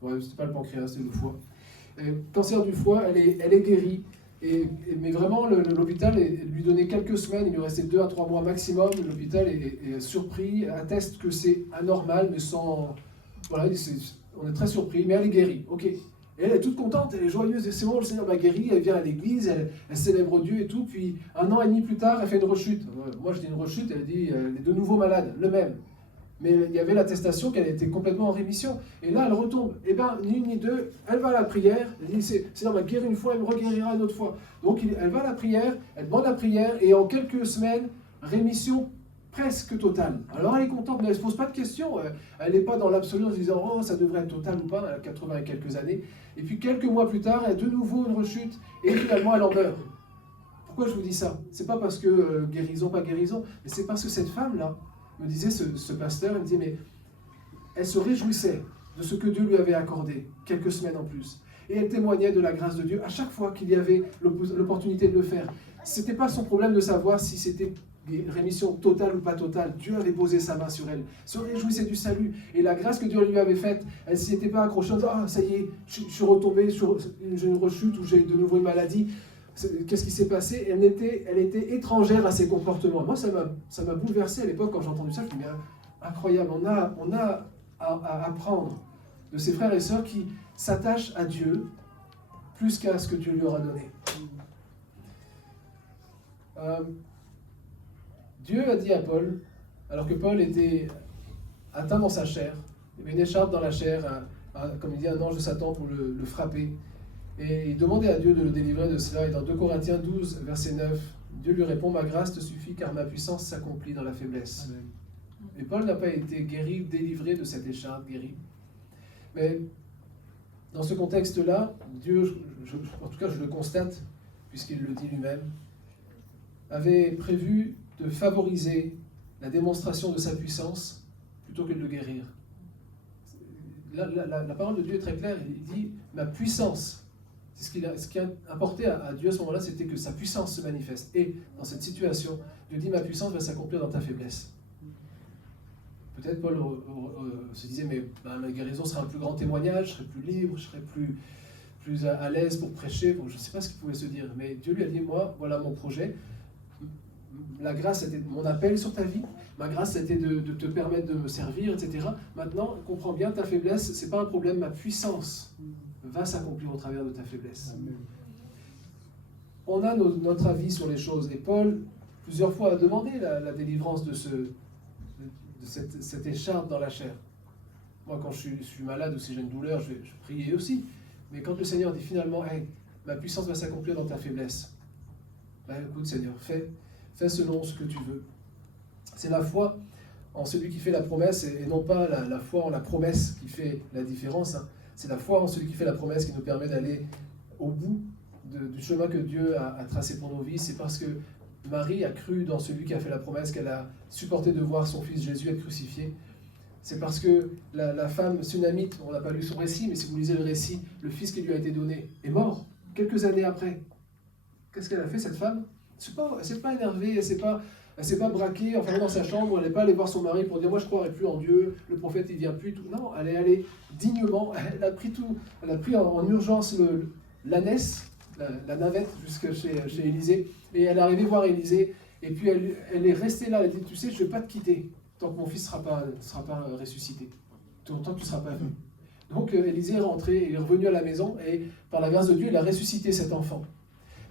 Ouais, c'était pas le pancréas, c'était le foie. Cancer du foie, elle est guérie. Mais vraiment, l'hôpital lui donnait quelques semaines, il lui restait 2 à 3 mois maximum. L'hôpital est surpris, atteste que c'est anormal, mais sans... Voilà, on est très surpris, mais elle est guérie. Ok. Et elle est toute contente, elle est joyeuse, et c'est bon, le Seigneur m'a guéri, elle vient à l'église, elle célèbre Dieu et tout, puis 1 an et demi plus tard, elle fait une rechute. Moi je dis une rechute, elle dit, elle est de nouveau malade, le même. Mais il y avait l'attestation qu'elle était complètement en rémission. Et là, elle retombe. Eh bien, ni une ni deux, elle va à la prière, elle dit, Seigneur m'a guéri une fois, il me reguérira une autre fois. Donc elle va à la prière, elle demande la prière, et en quelques semaines, rémission presque totale. Alors elle est contente, mais elle ne se pose pas de questions. Elle n'est pas dans l'absolu en se disant, oh, ça devrait être total ou pas, elle a 80 et quelques années. Et puis quelques mois plus tard, elle a de nouveau une rechute, et finalement elle en meurt. Pourquoi je vous dis ça? C'est pas parce que guérison, pas guérison, mais c'est parce que cette femme-là, me disait ce pasteur, il me disait, mais elle se réjouissait de ce que Dieu lui avait accordé, quelques semaines en plus. Et elle témoignait de la grâce de Dieu à chaque fois qu'il y avait l'opportunité de le faire. Ce n'était pas son problème de savoir si c'était rémission totale ou pas totale. Dieu avait posé sa main sur elle, se réjouissait du salut. Et la grâce que Dieu lui avait faite, elle ne s'y était pas accrochée en disant, ah, ça y est, je suis retombé sur une rechute ou j'ai de nouveau une maladie. Qu'est-ce qui s'est passé? Elle était étrangère à ses comportements. Moi, ça m'a bouleversé à l'époque quand j'ai entendu ça. Je me dis, incroyable, on a à apprendre de ces frères et sœurs qui s'attachent à Dieu plus qu'à ce que Dieu lui aura donné. Dieu a dit à Paul, alors que Paul était atteint dans sa chair, il y avait une écharpe dans la chair, comme il dit, un ange de Satan pour le frapper. Et il demandait à Dieu de le délivrer de cela. Et dans 2 Corinthiens 12, verset 9, Dieu lui répond, « Ma grâce te suffit car ma puissance s'accomplit dans la faiblesse. » Amen. Et Paul n'a pas été guéri, délivré de cette écharpe, guéri. Mais dans ce contexte-là, Dieu, en tout cas je le constate, puisqu'il le dit lui-même, avait prévu de favoriser la démonstration de sa puissance plutôt que de le guérir. La parole de Dieu est très claire, il dit « Ma puissance ». Ce qui a importé à Dieu à ce moment-là, c'était que sa puissance se manifeste. Et dans cette situation, Dieu dit, ma puissance va s'accomplir dans ta faiblesse. Peut-être Paul se disait, mais ma guérison sera un plus grand témoignage, je serai plus libre, je serai plus à l'aise pour prêcher. Bon, je ne sais pas ce qu'il pouvait se dire, mais Dieu lui a dit, moi, voilà mon projet. La grâce, c'était mon appel sur ta vie. Ma grâce, c'était de te permettre de me servir, etc. Maintenant, comprends bien, ta faiblesse, ce n'est pas un problème, ma puissance va s'accomplir au travers de ta faiblesse. Amen. On a notre avis sur les choses. Et Paul, plusieurs fois, a demandé la délivrance de cette écharpe dans la chair. Moi, quand je suis malade ou si j'ai une douleur, je priais aussi. Mais quand le Seigneur dit finalement, hey, ma puissance va s'accomplir dans ta faiblesse, ben, écoute Seigneur, fais selon ce que tu veux. C'est la foi en celui qui fait la promesse et non pas la foi en la promesse qui fait la différence. Hein. C'est la foi en celui qui fait la promesse qui nous permet d'aller au bout du chemin que Dieu a tracé pour nos vies. C'est parce que Marie a cru dans celui qui a fait la promesse qu'elle a supporté de voir son fils Jésus être crucifié. C'est parce que la femme sunamite, on n'a pas lu son récit, mais si vous lisez le récit, le fils qui lui a été donné est mort quelques années après. Qu'est-ce qu'elle a fait, cette femme? Elle ne s'est pas énervée, elle ne s'est pas braquée, enfermée dans sa chambre, elle n'est pas allée voir son mari pour dire « moi je ne croirai plus en Dieu, le prophète il ne vient plus ». Non, elle est allée dignement, elle a pris en urgence l'ânesse, la navette jusque chez Élisée, et elle est arrivée voir Élisée, et puis elle est restée là, elle a dit « tu sais, je ne vais pas te quitter tant que mon fils ne sera pas ressuscité, tant que tu ne seras pas venu ». Donc Élisée est rentré, il est revenu à la maison, et par la grâce de Dieu, il a ressuscité cet enfant.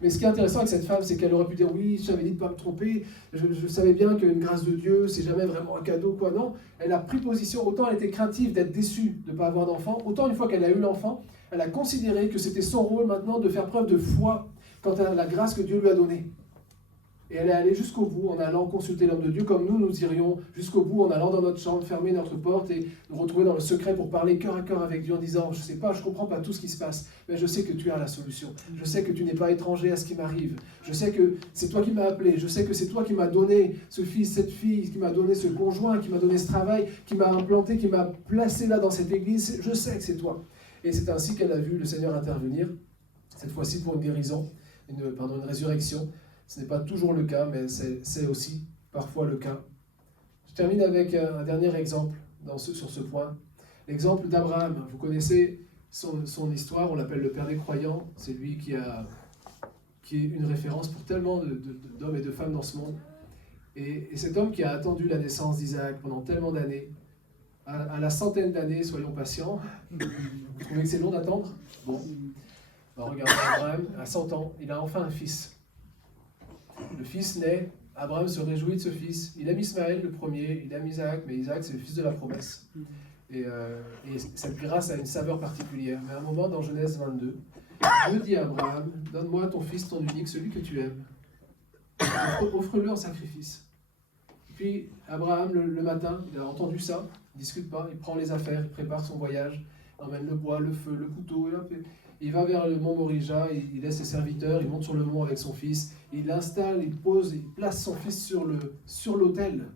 Mais ce qui est intéressant avec cette femme, c'est qu'elle aurait pu dire « oui, j'avais dit de ne pas me tromper, je savais bien qu'une grâce de Dieu, c'est jamais vraiment un cadeau, quoi. » Non, elle a pris position, autant elle était craintive d'être déçue de ne pas avoir d'enfant, autant une fois qu'elle a eu l'enfant, elle a considéré que c'était son rôle maintenant de faire preuve de foi quant à la grâce que Dieu lui a donnée. Et elle est allée jusqu'au bout en allant consulter l'homme de Dieu, comme nous irions jusqu'au bout en allant dans notre chambre, fermer notre porte et nous retrouver dans le secret pour parler cœur à cœur avec Dieu en disant « je ne sais pas, je ne comprends pas tout ce qui se passe, mais je sais que tu as la solution. Je sais que tu n'es pas étranger à ce qui m'arrive. Je sais que c'est toi qui m'as appelé. Je sais que c'est toi qui m'as donné ce fils, cette fille, qui m'a donné ce conjoint, qui m'a donné ce travail, qui m'a implanté, qui m'a placé là dans cette église. Je sais que c'est toi. » Et c'est ainsi qu'elle a vu le Seigneur intervenir, cette fois-ci pour une guérison, une résurrection. Ce n'est pas toujours le cas, mais c'est aussi parfois le cas. Je termine avec un dernier exemple sur ce point. L'exemple d'Abraham. Vous connaissez son histoire, on l'appelle le père des croyants. C'est lui qui est une référence pour tellement d'hommes et de femmes dans ce monde. Et cet homme qui a attendu la naissance d'Isaac pendant tellement d'années, à la centaine d'années, soyons patients. Vous trouvez que c'est long d'attendre? Bon. Alors, regardez Abraham, à 100 ans, il a enfin un fils. Le fils naît, Abraham se réjouit de ce fils. Il aime Ismaël, le premier, il aime Isaac, mais Isaac, c'est le fils de la promesse. Et cette grâce a une saveur particulière. Mais à un moment, dans Genèse 22, Dieu dit à Abraham, donne-moi ton fils, ton unique, celui que tu aimes. Offre-le en sacrifice. Puis Abraham, le matin, il a entendu ça, il ne discute pas, il prend les affaires, il prépare son voyage, il emmène le bois, le feu, le couteau, il va vers le mont Morija, il laisse ses serviteurs, il monte sur le mont avec son fils, il l'installe, il pose, il place son fils sur l'autel.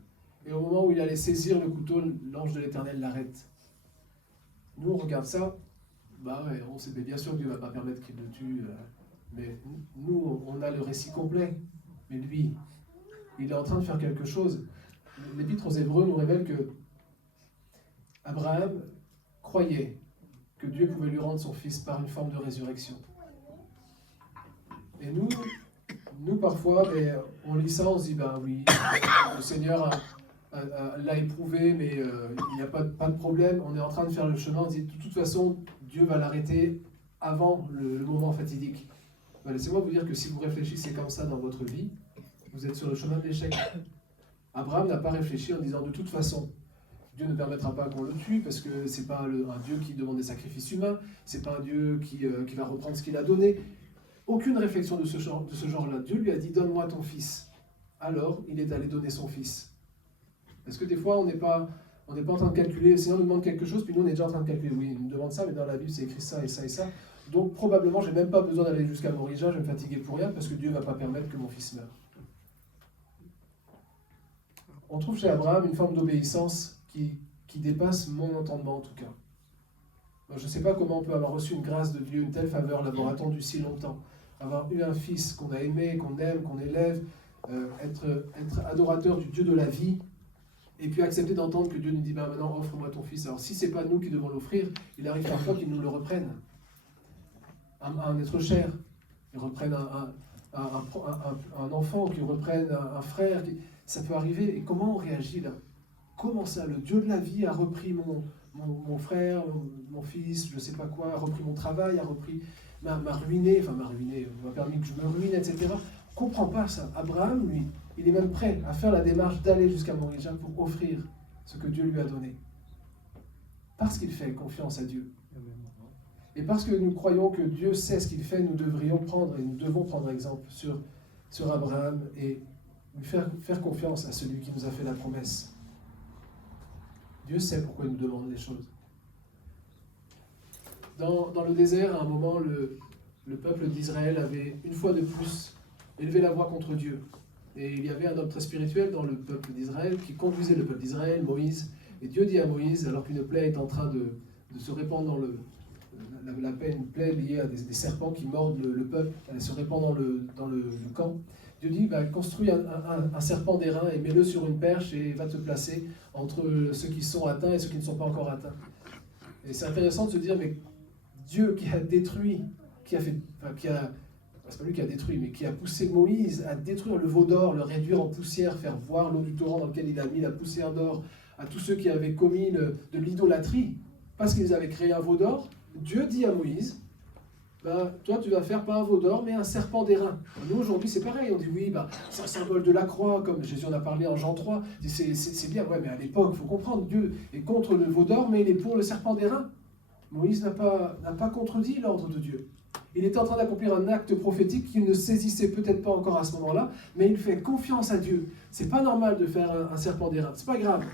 Et au moment où il allait saisir le couteau, l'ange de l'Éternel l'arrête. Nous, on regarde ça, bah ouais, on sait bien sûr que Dieu ne va pas permettre qu'il le tue, mais nous, on a le récit complet. Mais lui, il est en train de faire quelque chose. L'Épître aux Hébreux nous révèle que Abraham croyait que Dieu pouvait lui rendre son fils par une forme de résurrection. Et nous parfois, on lit ça, on se dit, ben oui, le Seigneur l'a éprouvé, mais il n'y a pas de problème. On est en train de faire le chemin, on dit, de toute façon, Dieu va l'arrêter avant le moment fatidique. Ben, laissez-moi vous dire que si vous réfléchissez comme ça dans votre vie, vous êtes sur le chemin de l'échec. Abraham n'a pas réfléchi en disant, de toute façon, Dieu ne permettra pas qu'on le tue, parce que ce n'est pas un Dieu qui demande des sacrifices humains, ce n'est pas un Dieu qui va reprendre ce qu'il a donné. Aucune réflexion de ce genre-là. Dieu lui a dit, donne-moi ton fils. Alors, il est allé donner son fils. Est-ce que des fois, on n'est pas en train de calculer, le Seigneur nous demande quelque chose, puis nous, on est déjà en train de calculer. Oui, il nous demande ça, mais dans la Bible, c'est écrit ça et ça et ça. Donc, probablement, je n'ai même pas besoin d'aller jusqu'à Morija, je vais me fatiguer pour rien, parce que Dieu ne va pas permettre que mon fils meure. On trouve chez Abraham une forme d'obéissance qui dépasse mon entendement, en tout cas. Je ne sais pas comment on peut avoir reçu une grâce de Dieu, une telle faveur, l'avoir attendu si longtemps, avoir eu un fils qu'on a aimé, qu'on aime, qu'on élève, être adorateur du Dieu de la vie, et puis accepter d'entendre que Dieu nous dit, ben maintenant offre-moi ton fils. Alors si ce n'est pas nous qui devons l'offrir, il arrive parfois qu'il nous le reprenne. Un être cher, il reprenne un enfant, qu'il reprenne un frère, ça peut arriver. Et comment on réagit là? Comment ça, le Dieu de la vie a repris mon frère, mon fils, je ne sais pas quoi, a repris mon travail, m'a ruiné, m'a permis que je me ruine, etc. On ne comprend pas ça. Abraham, lui, il est même prêt à faire la démarche d'aller jusqu'à Morija pour offrir ce que Dieu lui a donné. Parce qu'il fait confiance à Dieu. Et parce que nous croyons que Dieu sait ce qu'il fait, nous devons prendre exemple sur Abraham et lui faire confiance à celui qui nous a fait la promesse. Dieu sait pourquoi il nous demande les choses. Dans le désert, à un moment, le peuple d'Israël avait une fois de plus élevé la voix contre Dieu. Et il y avait un homme très spirituel dans le peuple d'Israël qui conduisait le peuple d'Israël, Moïse. Et Dieu dit à Moïse, alors qu'une plaie est en train de se répandre dans une plaie liée à des serpents qui mordent le peuple, elle se répand dans le camp. Dieu dit, construis un serpent d'airain et mets-le sur une perche et va te placer entre ceux qui sont atteints et ceux qui ne sont pas encore atteints. Et c'est intéressant de se dire, mais Dieu qui a détruit, c'est pas lui qui a détruit, mais qui a poussé Moïse à détruire le veau d'or, le réduire en poussière, faire voir l'eau du torrent dans lequel il a mis la poussière d'or à tous ceux qui avaient commis de l'idolâtrie, parce qu'ils avaient créé un veau d'or. Dieu dit à Moïse, toi tu vas faire pas un veau d'or, mais un serpent d'airain. Nous aujourd'hui c'est pareil, on dit oui, c'est un symbole de la croix, comme Jésus en a parlé en Jean 3, c'est bien, ouais, mais à l'époque, il faut comprendre, Dieu est contre le veau d'or, mais il est pour le serpent d'airain. Moïse n'a pas contredit l'ordre de Dieu. Il était en train d'accomplir un acte prophétique qu'il ne saisissait peut-être pas encore à ce moment-là, mais il fait confiance à Dieu. C'est pas normal de faire un serpent d'airain, c'est pas grave.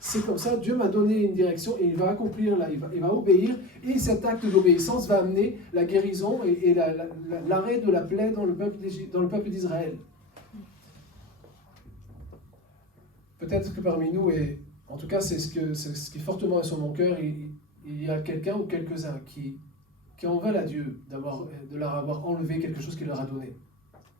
C'est comme ça, Dieu m'a donné une direction et il va accomplir là, il va obéir, et cet acte d'obéissance va amener la guérison et l'arrêt de la plaie dans le peuple d'Israël. Peut-être que parmi nous, et en tout cas c'est ce qui est fortement sur mon cœur, il y a quelqu'un ou quelques-uns qui en veulent à Dieu de leur avoir enlevé quelque chose qu'il leur a donné.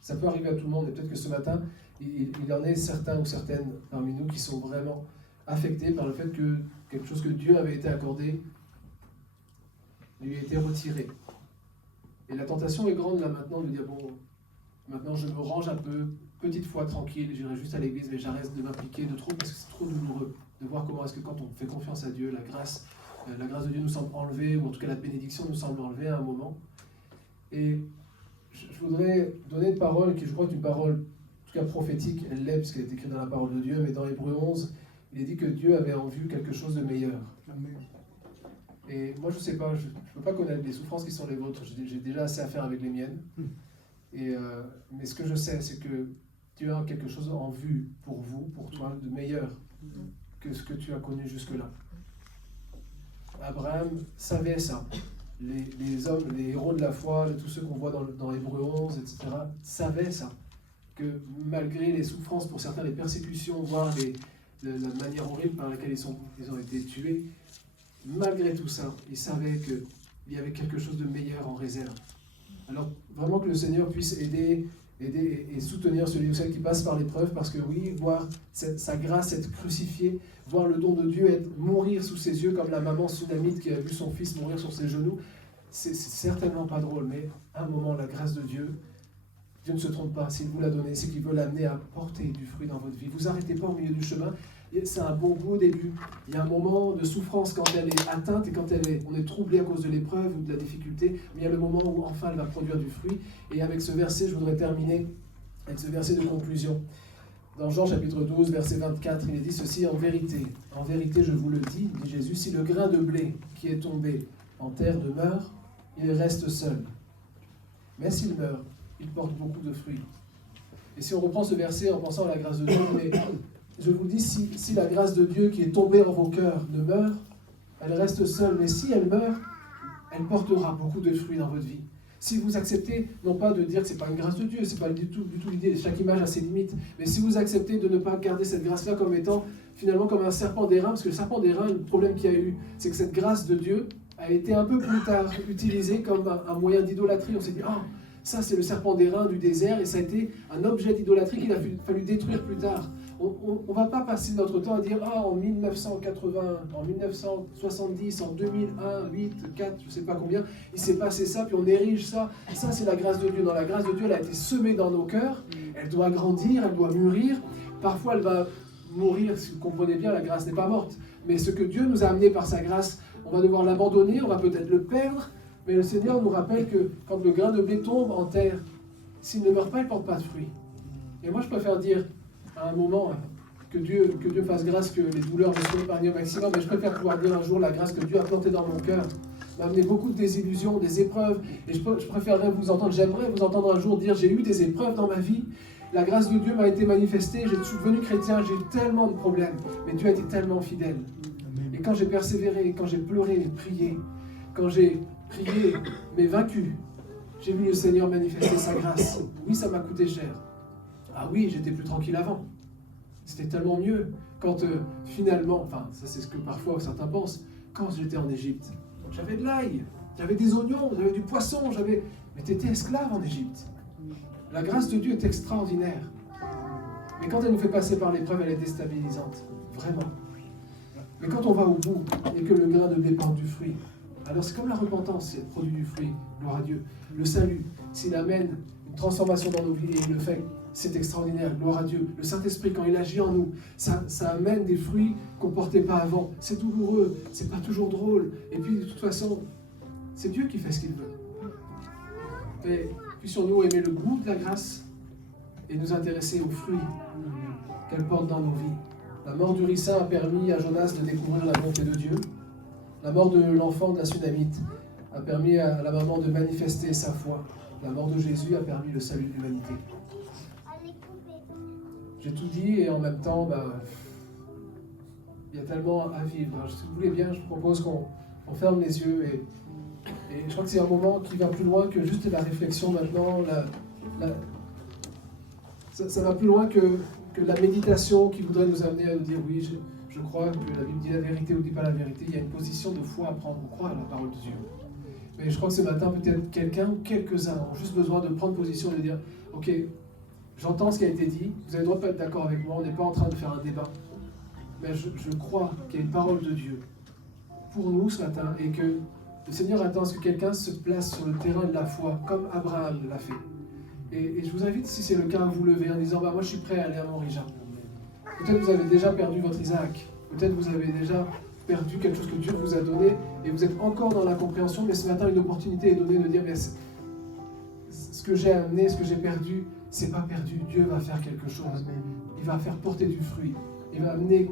Ça peut arriver à tout le monde, et peut-être que ce matin, il y en a certains ou certaines parmi nous qui sont vraiment affectés par le fait que quelque chose que Dieu avait été accordé lui a été retiré. Et la tentation est grande là maintenant de dire, bon, maintenant je me range un peu, petite foi tranquille, j'irai juste à l'église, mais j'arrête de m'impliquer de trop parce que c'est trop douloureux. de voir comment est-ce que quand on fait confiance à Dieu, la grâce de Dieu nous semble enlevée, ou en tout cas la bénédiction nous semble enlevée à un moment. Et je voudrais donner une parole qui, je crois, est une parole, en tout cas prophétique, elle l'est, puisqu'elle est écrite dans la parole de Dieu, mais dans Hébreux 11, il est dit que Dieu avait en vue quelque chose de meilleur. Et moi, je ne sais pas, je ne peux pas connaître les souffrances qui sont les vôtres, j'ai déjà assez à faire avec les miennes. Mais ce que je sais, c'est que Dieu a quelque chose en vue pour vous, pour toi, de meilleur que ce que tu as connu jusque-là. Abraham savait ça. Les hommes, les héros de la foi, tous ceux qu'on voit dans Hébreux 11, etc., savaient ça. Que malgré les souffrances, pour certains les persécutions, voire la manière horrible par laquelle ils ont été tués, malgré tout ça, ils savaient qu'il y avait quelque chose de meilleur en réserve. Alors vraiment que le Seigneur puisse aider et soutenir celui ou celle qui passe par l'épreuve, parce que oui, voir sa grâce être crucifiée, voir le don de Dieu mourir sous ses yeux, comme la maman sunamite qui a vu son fils mourir sur ses genoux, c'est certainement pas drôle, mais à un moment, la grâce de Dieu ne se trompe pas, s'il vous l'a donné, c'est qu'il veut l'amener à porter du fruit dans votre vie. Vous arrêtez pas au milieu du chemin, c'est un bon goût au début. Il y a un moment de souffrance quand elle est atteinte et quand on est troublé à cause de l'épreuve ou de la difficulté, mais il y a le moment où enfin elle va produire du fruit. Et avec ce verset, je voudrais terminer avec ce verset de conclusion. Dans Jean chapitre 12, verset 24, il est dit ceci: en vérité, je vous le dis, dit Jésus, si le grain de blé qui est tombé en terre demeure, il reste seul. Mais s'il meurt, il porte beaucoup de fruits. Et si on reprend ce verset en pensant à la grâce de Dieu, mais je vous dis, si la grâce de Dieu qui est tombée en vos cœurs ne meurt, elle reste seule. Mais si elle meurt, elle portera beaucoup de fruits dans votre vie. Si vous acceptez, non pas de dire que ce n'est pas une grâce de Dieu, ce n'est pas du tout l'idée, chaque image a ses limites, mais si vous acceptez de ne pas garder cette grâce-là comme étant finalement comme un serpent d'airain, parce que le serpent d'airain, le problème qu'il y a eu, c'est que cette grâce de Dieu a été un peu plus tard utilisée comme un moyen d'idolâtrie. On s'est dit, ah, ça c'est le serpent d'airain du désert, et ça a été un objet d'idolâtrie qu'il a fallu détruire plus tard. On ne va pas passer notre temps à dire, ah, en 1980, en 1970, en 2001, 8, 4, je ne sais pas combien, il s'est passé ça, puis on érige ça. Ça, c'est la grâce de Dieu. Dans la grâce de Dieu, elle a été semée dans nos cœurs, elle doit grandir, elle doit mûrir. Parfois, elle va mourir, si vous comprenez bien, la grâce n'est pas morte. Mais ce que Dieu nous a amené par sa grâce, on va devoir l'abandonner, on va peut-être le perdre, mais le Seigneur nous rappelle que quand le grain de blé tombe en terre, s'il ne meurt pas, il ne porte pas de fruits. Et moi, je préfère dire à un moment que Dieu fasse grâce, que les douleurs me soient épargnées au maximum, mais je préfère pouvoir dire un jour la grâce que Dieu a plantée dans mon cœur m'a amené beaucoup de désillusions, des épreuves, et je préférerais vous entendre, j'aimerais vous entendre un jour dire, j'ai eu des épreuves dans ma vie, la grâce de Dieu m'a été manifestée, je suis devenu chrétien, j'ai eu tellement de problèmes, mais Dieu a été tellement fidèle. Et quand j'ai persévéré, quand j'ai pleuré et prié, quand j'ai prié mais vaincu, j'ai vu le Seigneur manifester sa grâce. Oui, ça m'a coûté cher. Ah oui, j'étais plus tranquille avant. C'était tellement mieux quand finalement, enfin ça c'est ce que parfois certains pensent, quand j'étais en Égypte, j'avais de l'ail, j'avais des oignons, j'avais du poisson, mais tu étais esclave en Égypte. La grâce de Dieu est extraordinaire. Mais quand elle nous fait passer par l'épreuve, elle est déstabilisante. Vraiment. Mais quand on va au bout et que le grain de blé porte du fruit, alors c'est comme la repentance, elle produit du fruit, gloire à Dieu. Le salut, s'il amène une transformation dans nos vies et il le fait, c'est extraordinaire, gloire à Dieu. Le Saint-Esprit, quand il agit en nous, ça amène des fruits qu'on ne portait pas avant. C'est douloureux, c'est pas toujours drôle. Et puis de toute façon, c'est Dieu qui fait ce qu'il veut. Mais puissions-nous aimer le goût de la grâce et nous intéresser aux fruits qu'elle porte dans nos vies. La mort du ricin a permis à Jonas de découvrir la bonté de Dieu. La mort de l'enfant de la Sunamite a permis à la maman de manifester sa foi. La mort de Jésus a permis le salut de l'humanité. J'ai tout dit et en même temps, il y a tellement à vivre. Si vous voulez bien, je propose qu'on ferme les yeux et je crois que c'est un moment qui va plus loin que juste la réflexion maintenant. Ça va plus loin que la méditation qui voudrait nous amener à nous dire oui, je crois que la Bible dit la vérité ou dit pas la vérité. Il y a une position de foi à prendre. On croit à la parole de Dieu. Mais je crois que ce matin, peut-être quelqu'un ou quelques-uns ont juste besoin de prendre position et de dire ok, j'entends ce qui a été dit, vous avez le droit de pas être d'accord avec moi, on n'est pas en train de faire un débat. Mais je crois qu'il y a une parole de Dieu pour nous ce matin et que le Seigneur attend à ce que quelqu'un se place sur le terrain de la foi, comme Abraham l'a fait. Et je vous invite, si c'est le cas, à vous lever en disant moi je suis prêt à aller à Moriah. Peut-être que vous avez déjà perdu votre Isaac. Peut-être vous avez déjà perdu quelque chose que Dieu vous a donné et vous êtes encore dans l'incompréhension, mais ce matin, une opportunité est donnée de dire, mais ce que j'ai amené, ce que j'ai perdu, c'est pas perdu. Dieu va faire quelque chose. Amen. Il va faire porter du fruit. Il va amener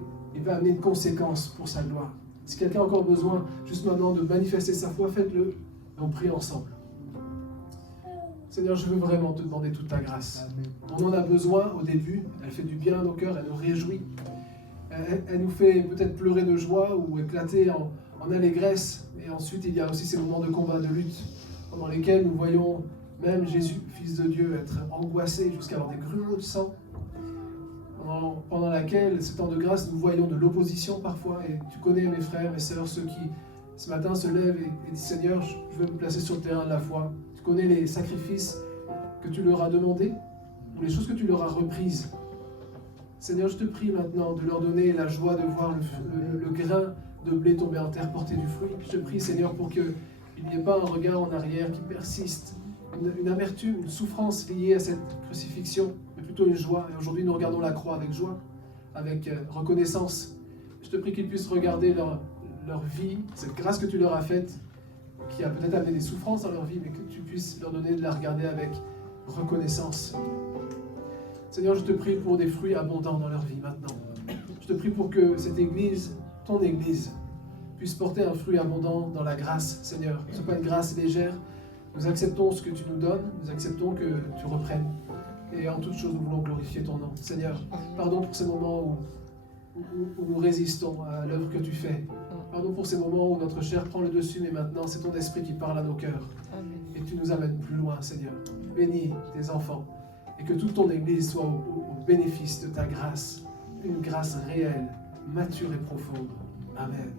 une conséquence pour sa gloire. Si quelqu'un a encore besoin, juste maintenant, de manifester sa foi, faites-le et on prie ensemble. Seigneur, je veux vraiment te demander toute ta grâce. Amen. On en a besoin au début, elle fait du bien à nos cœurs, elle nous réjouit. Elle nous fait peut-être pleurer de joie ou éclater en allégresse. Et ensuite, il y a aussi ces moments de combat, de lutte, pendant lesquels nous voyons même Jésus, Fils de Dieu, être angoissé jusqu'à avoir des grumeaux de sang. Pendant laquelle, ce temps de grâce, nous voyons de l'opposition parfois. Et tu connais mes frères, mes sœurs, ceux qui ce matin se lèvent et disent Seigneur, je veux me placer sur le terrain de la foi. Tu connais les sacrifices que tu leur as demandés ou les choses que tu leur as reprises. Seigneur, je te prie maintenant de leur donner la joie de voir le grain de blé tomber en terre, porter du fruit. Je te prie, Seigneur, pour qu'il n'y ait pas un regard en arrière qui persiste, une amertume, une souffrance liée à cette crucifixion, mais plutôt une joie. Et aujourd'hui, nous regardons la croix avec joie, avec reconnaissance. Je te prie qu'ils puissent regarder leur vie, cette grâce que tu leur as faite, qui a peut-être amené des souffrances dans leur vie, mais que tu puisses leur donner de la regarder avec reconnaissance. Seigneur, je te prie pour des fruits abondants dans leur vie maintenant. Je te prie pour que cette Église, ton Église, puisse porter un fruit abondant dans la grâce, Seigneur. Ce n'est pas une grâce légère. Nous acceptons ce que tu nous donnes, nous acceptons que tu reprennes. Et en toute chose, nous voulons glorifier ton nom. Seigneur, pardon pour ces moments où nous résistons à l'œuvre que tu fais. Pardon pour ces moments où notre chair prend le dessus, mais maintenant, c'est ton esprit qui parle à nos cœurs. Et tu nous amènes plus loin, Seigneur. Bénis tes enfants. Et que toute ton Église soit au bénéfice de ta grâce, une grâce réelle, mature et profonde. Amen.